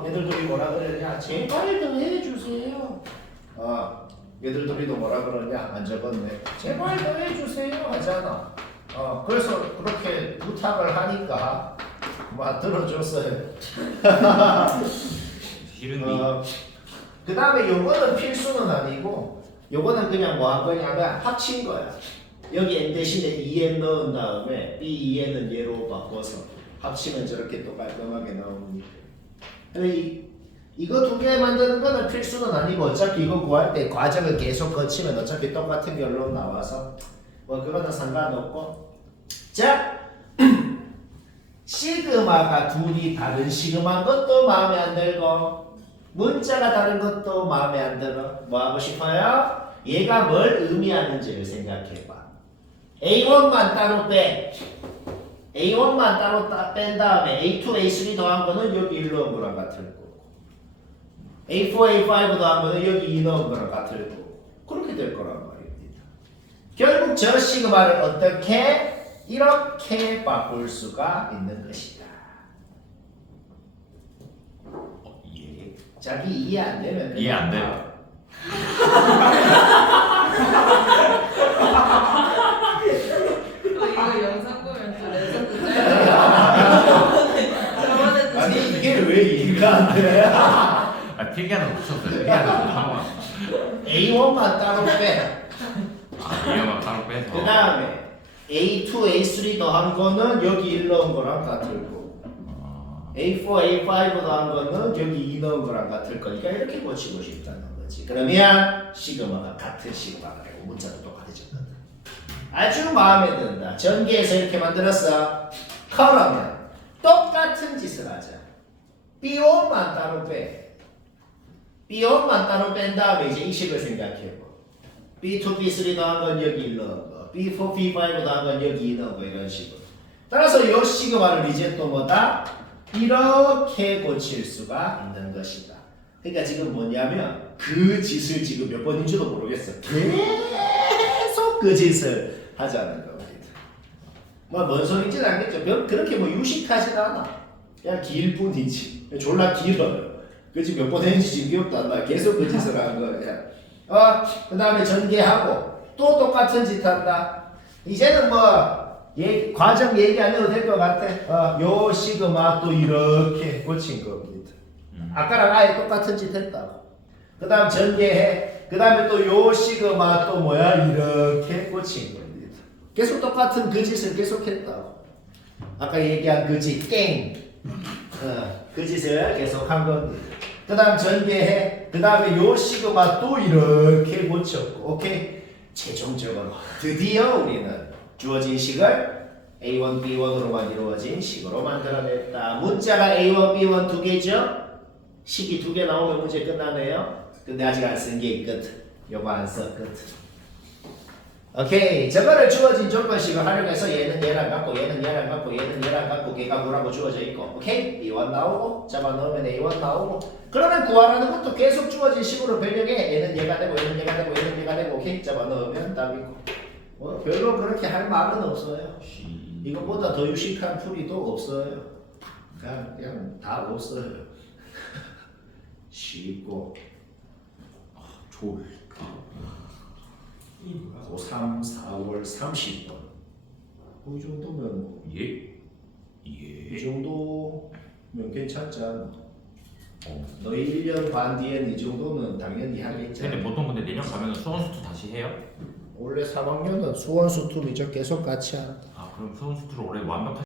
얘들들이 뭐라 그러냐? 제발 더 해주세요. 얘들 둘이도 뭐라 그러냐? 안 적었네. 제발 더 해주세요 하잖아. 그래서 그렇게 부탁을 하니까 뭐 들어줬어요. 히든미. 그 다음에 요거는 필수는 아니고 요거는 그냥 뭐 한 거냐면 합친 거야. 여기 n 대신에 2n 넣은 다음에 b2n은 얘로 바꿔서 합치면 저렇게 또 깔끔하게 나오니까. 근데 이거 두 개 만드는 거는 필수는 아니고 어차피 이거 구할 때 과정을 계속 거치면 어차피 똑같은 결론 나와서 뭐 그거는 상관없고. 자 시그마가 둘이 다른 시그마인 것도 마음에 안 들고 문자가 다른 것도 마음에 안 들어. 뭐 하고 싶어요? 얘가 뭘 의미하는지를 생각해봐. A1만 따로 빼. A1만 따로 뺀 다음에 A2, A3 더한 거는 여기 1 넣은 거랑 같을 거고 A4, A5 더한 거는 여기 2 넣은 거랑 같을 거고 그렇게 될 거란 말입니다. 결국 저 시그마를 어떻게? 이렇게 바꿀 수가 있는 것이다. 예. 자기 이해 안 되면 그냥 이해 안 돼요. 이거 영상 보면 또 레전드 짧아. 아니 이게 왜 이해가 안 돼? 아 필기하는 거 없었어요. 필기하는 거 한번. A1만 따로 빼. 아 이해만 따로 빼서. 그 다음에 A2, A3 더한 거는 여기 1 넣은 거랑 같을 거고 A4, A5 더한 거는 여기 2 넣은 거랑 같을 거니까 이렇게 고치고 싶다는 거지. 그러면 시그마가 같은 시그마가 되고 문자도 똑같아진다. 아주 마음에 든다. 전개해서 이렇게 만들었어. 그러면 똑같은 짓을 하자. B1만 따로 빼. B1만 따로 뺀 다음에 이제 이 식을 생각해봐. B2, B3 더한 건 여기 1 넣은 거. B4, B5 더한 건 여기 2 넣은 거 이런 식으로. 따라서 요 시그마를 이제 또 뭐다? 이렇게 고칠 수가 있는 것이다. 그러니까 지금 뭐냐면 그 짓을 지금 몇 번인지도 모르겠어. 계속 그 짓을 하자는 겁니다. 뭐 뭔 소리인지는 알겠죠? 그렇게 뭐 유식하진 않아. 그냥 길 뿐이지. 졸라 길어요. 그 지금 몇 번 했는지 지금 기억도 안 나. 계속 그 짓을 하는 거야. 그 다음에 전개하고 또 똑같은 짓 한다. 이제는 뭐 과정 얘기 안 해도 될 것 같아. 요 시그마 또 이렇게 고친 겁니다. 아까랑 아예 똑같은 짓 했다고. 그 다음 전개해. 그 다음에 또 요 시그마 또 뭐야 이렇게 고친 겁니다. 계속 똑같은 그 짓을 계속 했다고. 아까 얘기한 그 짓 땡. 그 짓을 계속 한 겁니다. 그 다음 전개해. 그 다음에 요 시그마 또 이렇게 고쳤고. 오케이. 최종적으로 드디어 우리는 주어진 식을 A1, B1으로만 이루어진 식으로 만들어냈다. 문자가 A1, B1 두 개죠? 식이 두 개 나오면 문제 끝나네요. 근데 아직 안 쓴 게 있거든. 요거 안 썼거든. 오케이. 저거를 주어진 조건식을 활용해서 얘는 얘랑 같고 얘는 얘랑 같고 얘는 얘랑 같고 걔가 뭐라고 주어져 있고 오케이? B1 나오고 잡아 넣으면 A1 나오고 그러면 구하라는 것도 계속 주어진 식으로 변형해. 얘는 얘가 되고 얘는 얘가 되고 얘는 얘가 되고 오케이? 잡아 넣으면 답이고 뭐 별로 그렇게 할 말은 없어요. 이것보다 더 유식한 풀이도 없어요. 그냥 다 없어요. 쉽고 좋을. 5, 3, 4월 30번 이 정도면 뭐 예. 이 예. 정도면 괜찮지 않아? 어. 너희 1년 반 뒤엔 이 정도는 당연히 하겠지. 근데 보통 근데 내년 가면 수원 수투 다시 해요? 원래 3학년은 수원 수투 미적 계속 같이 한다. 아 그럼 수원 수투를 올해 완벽하게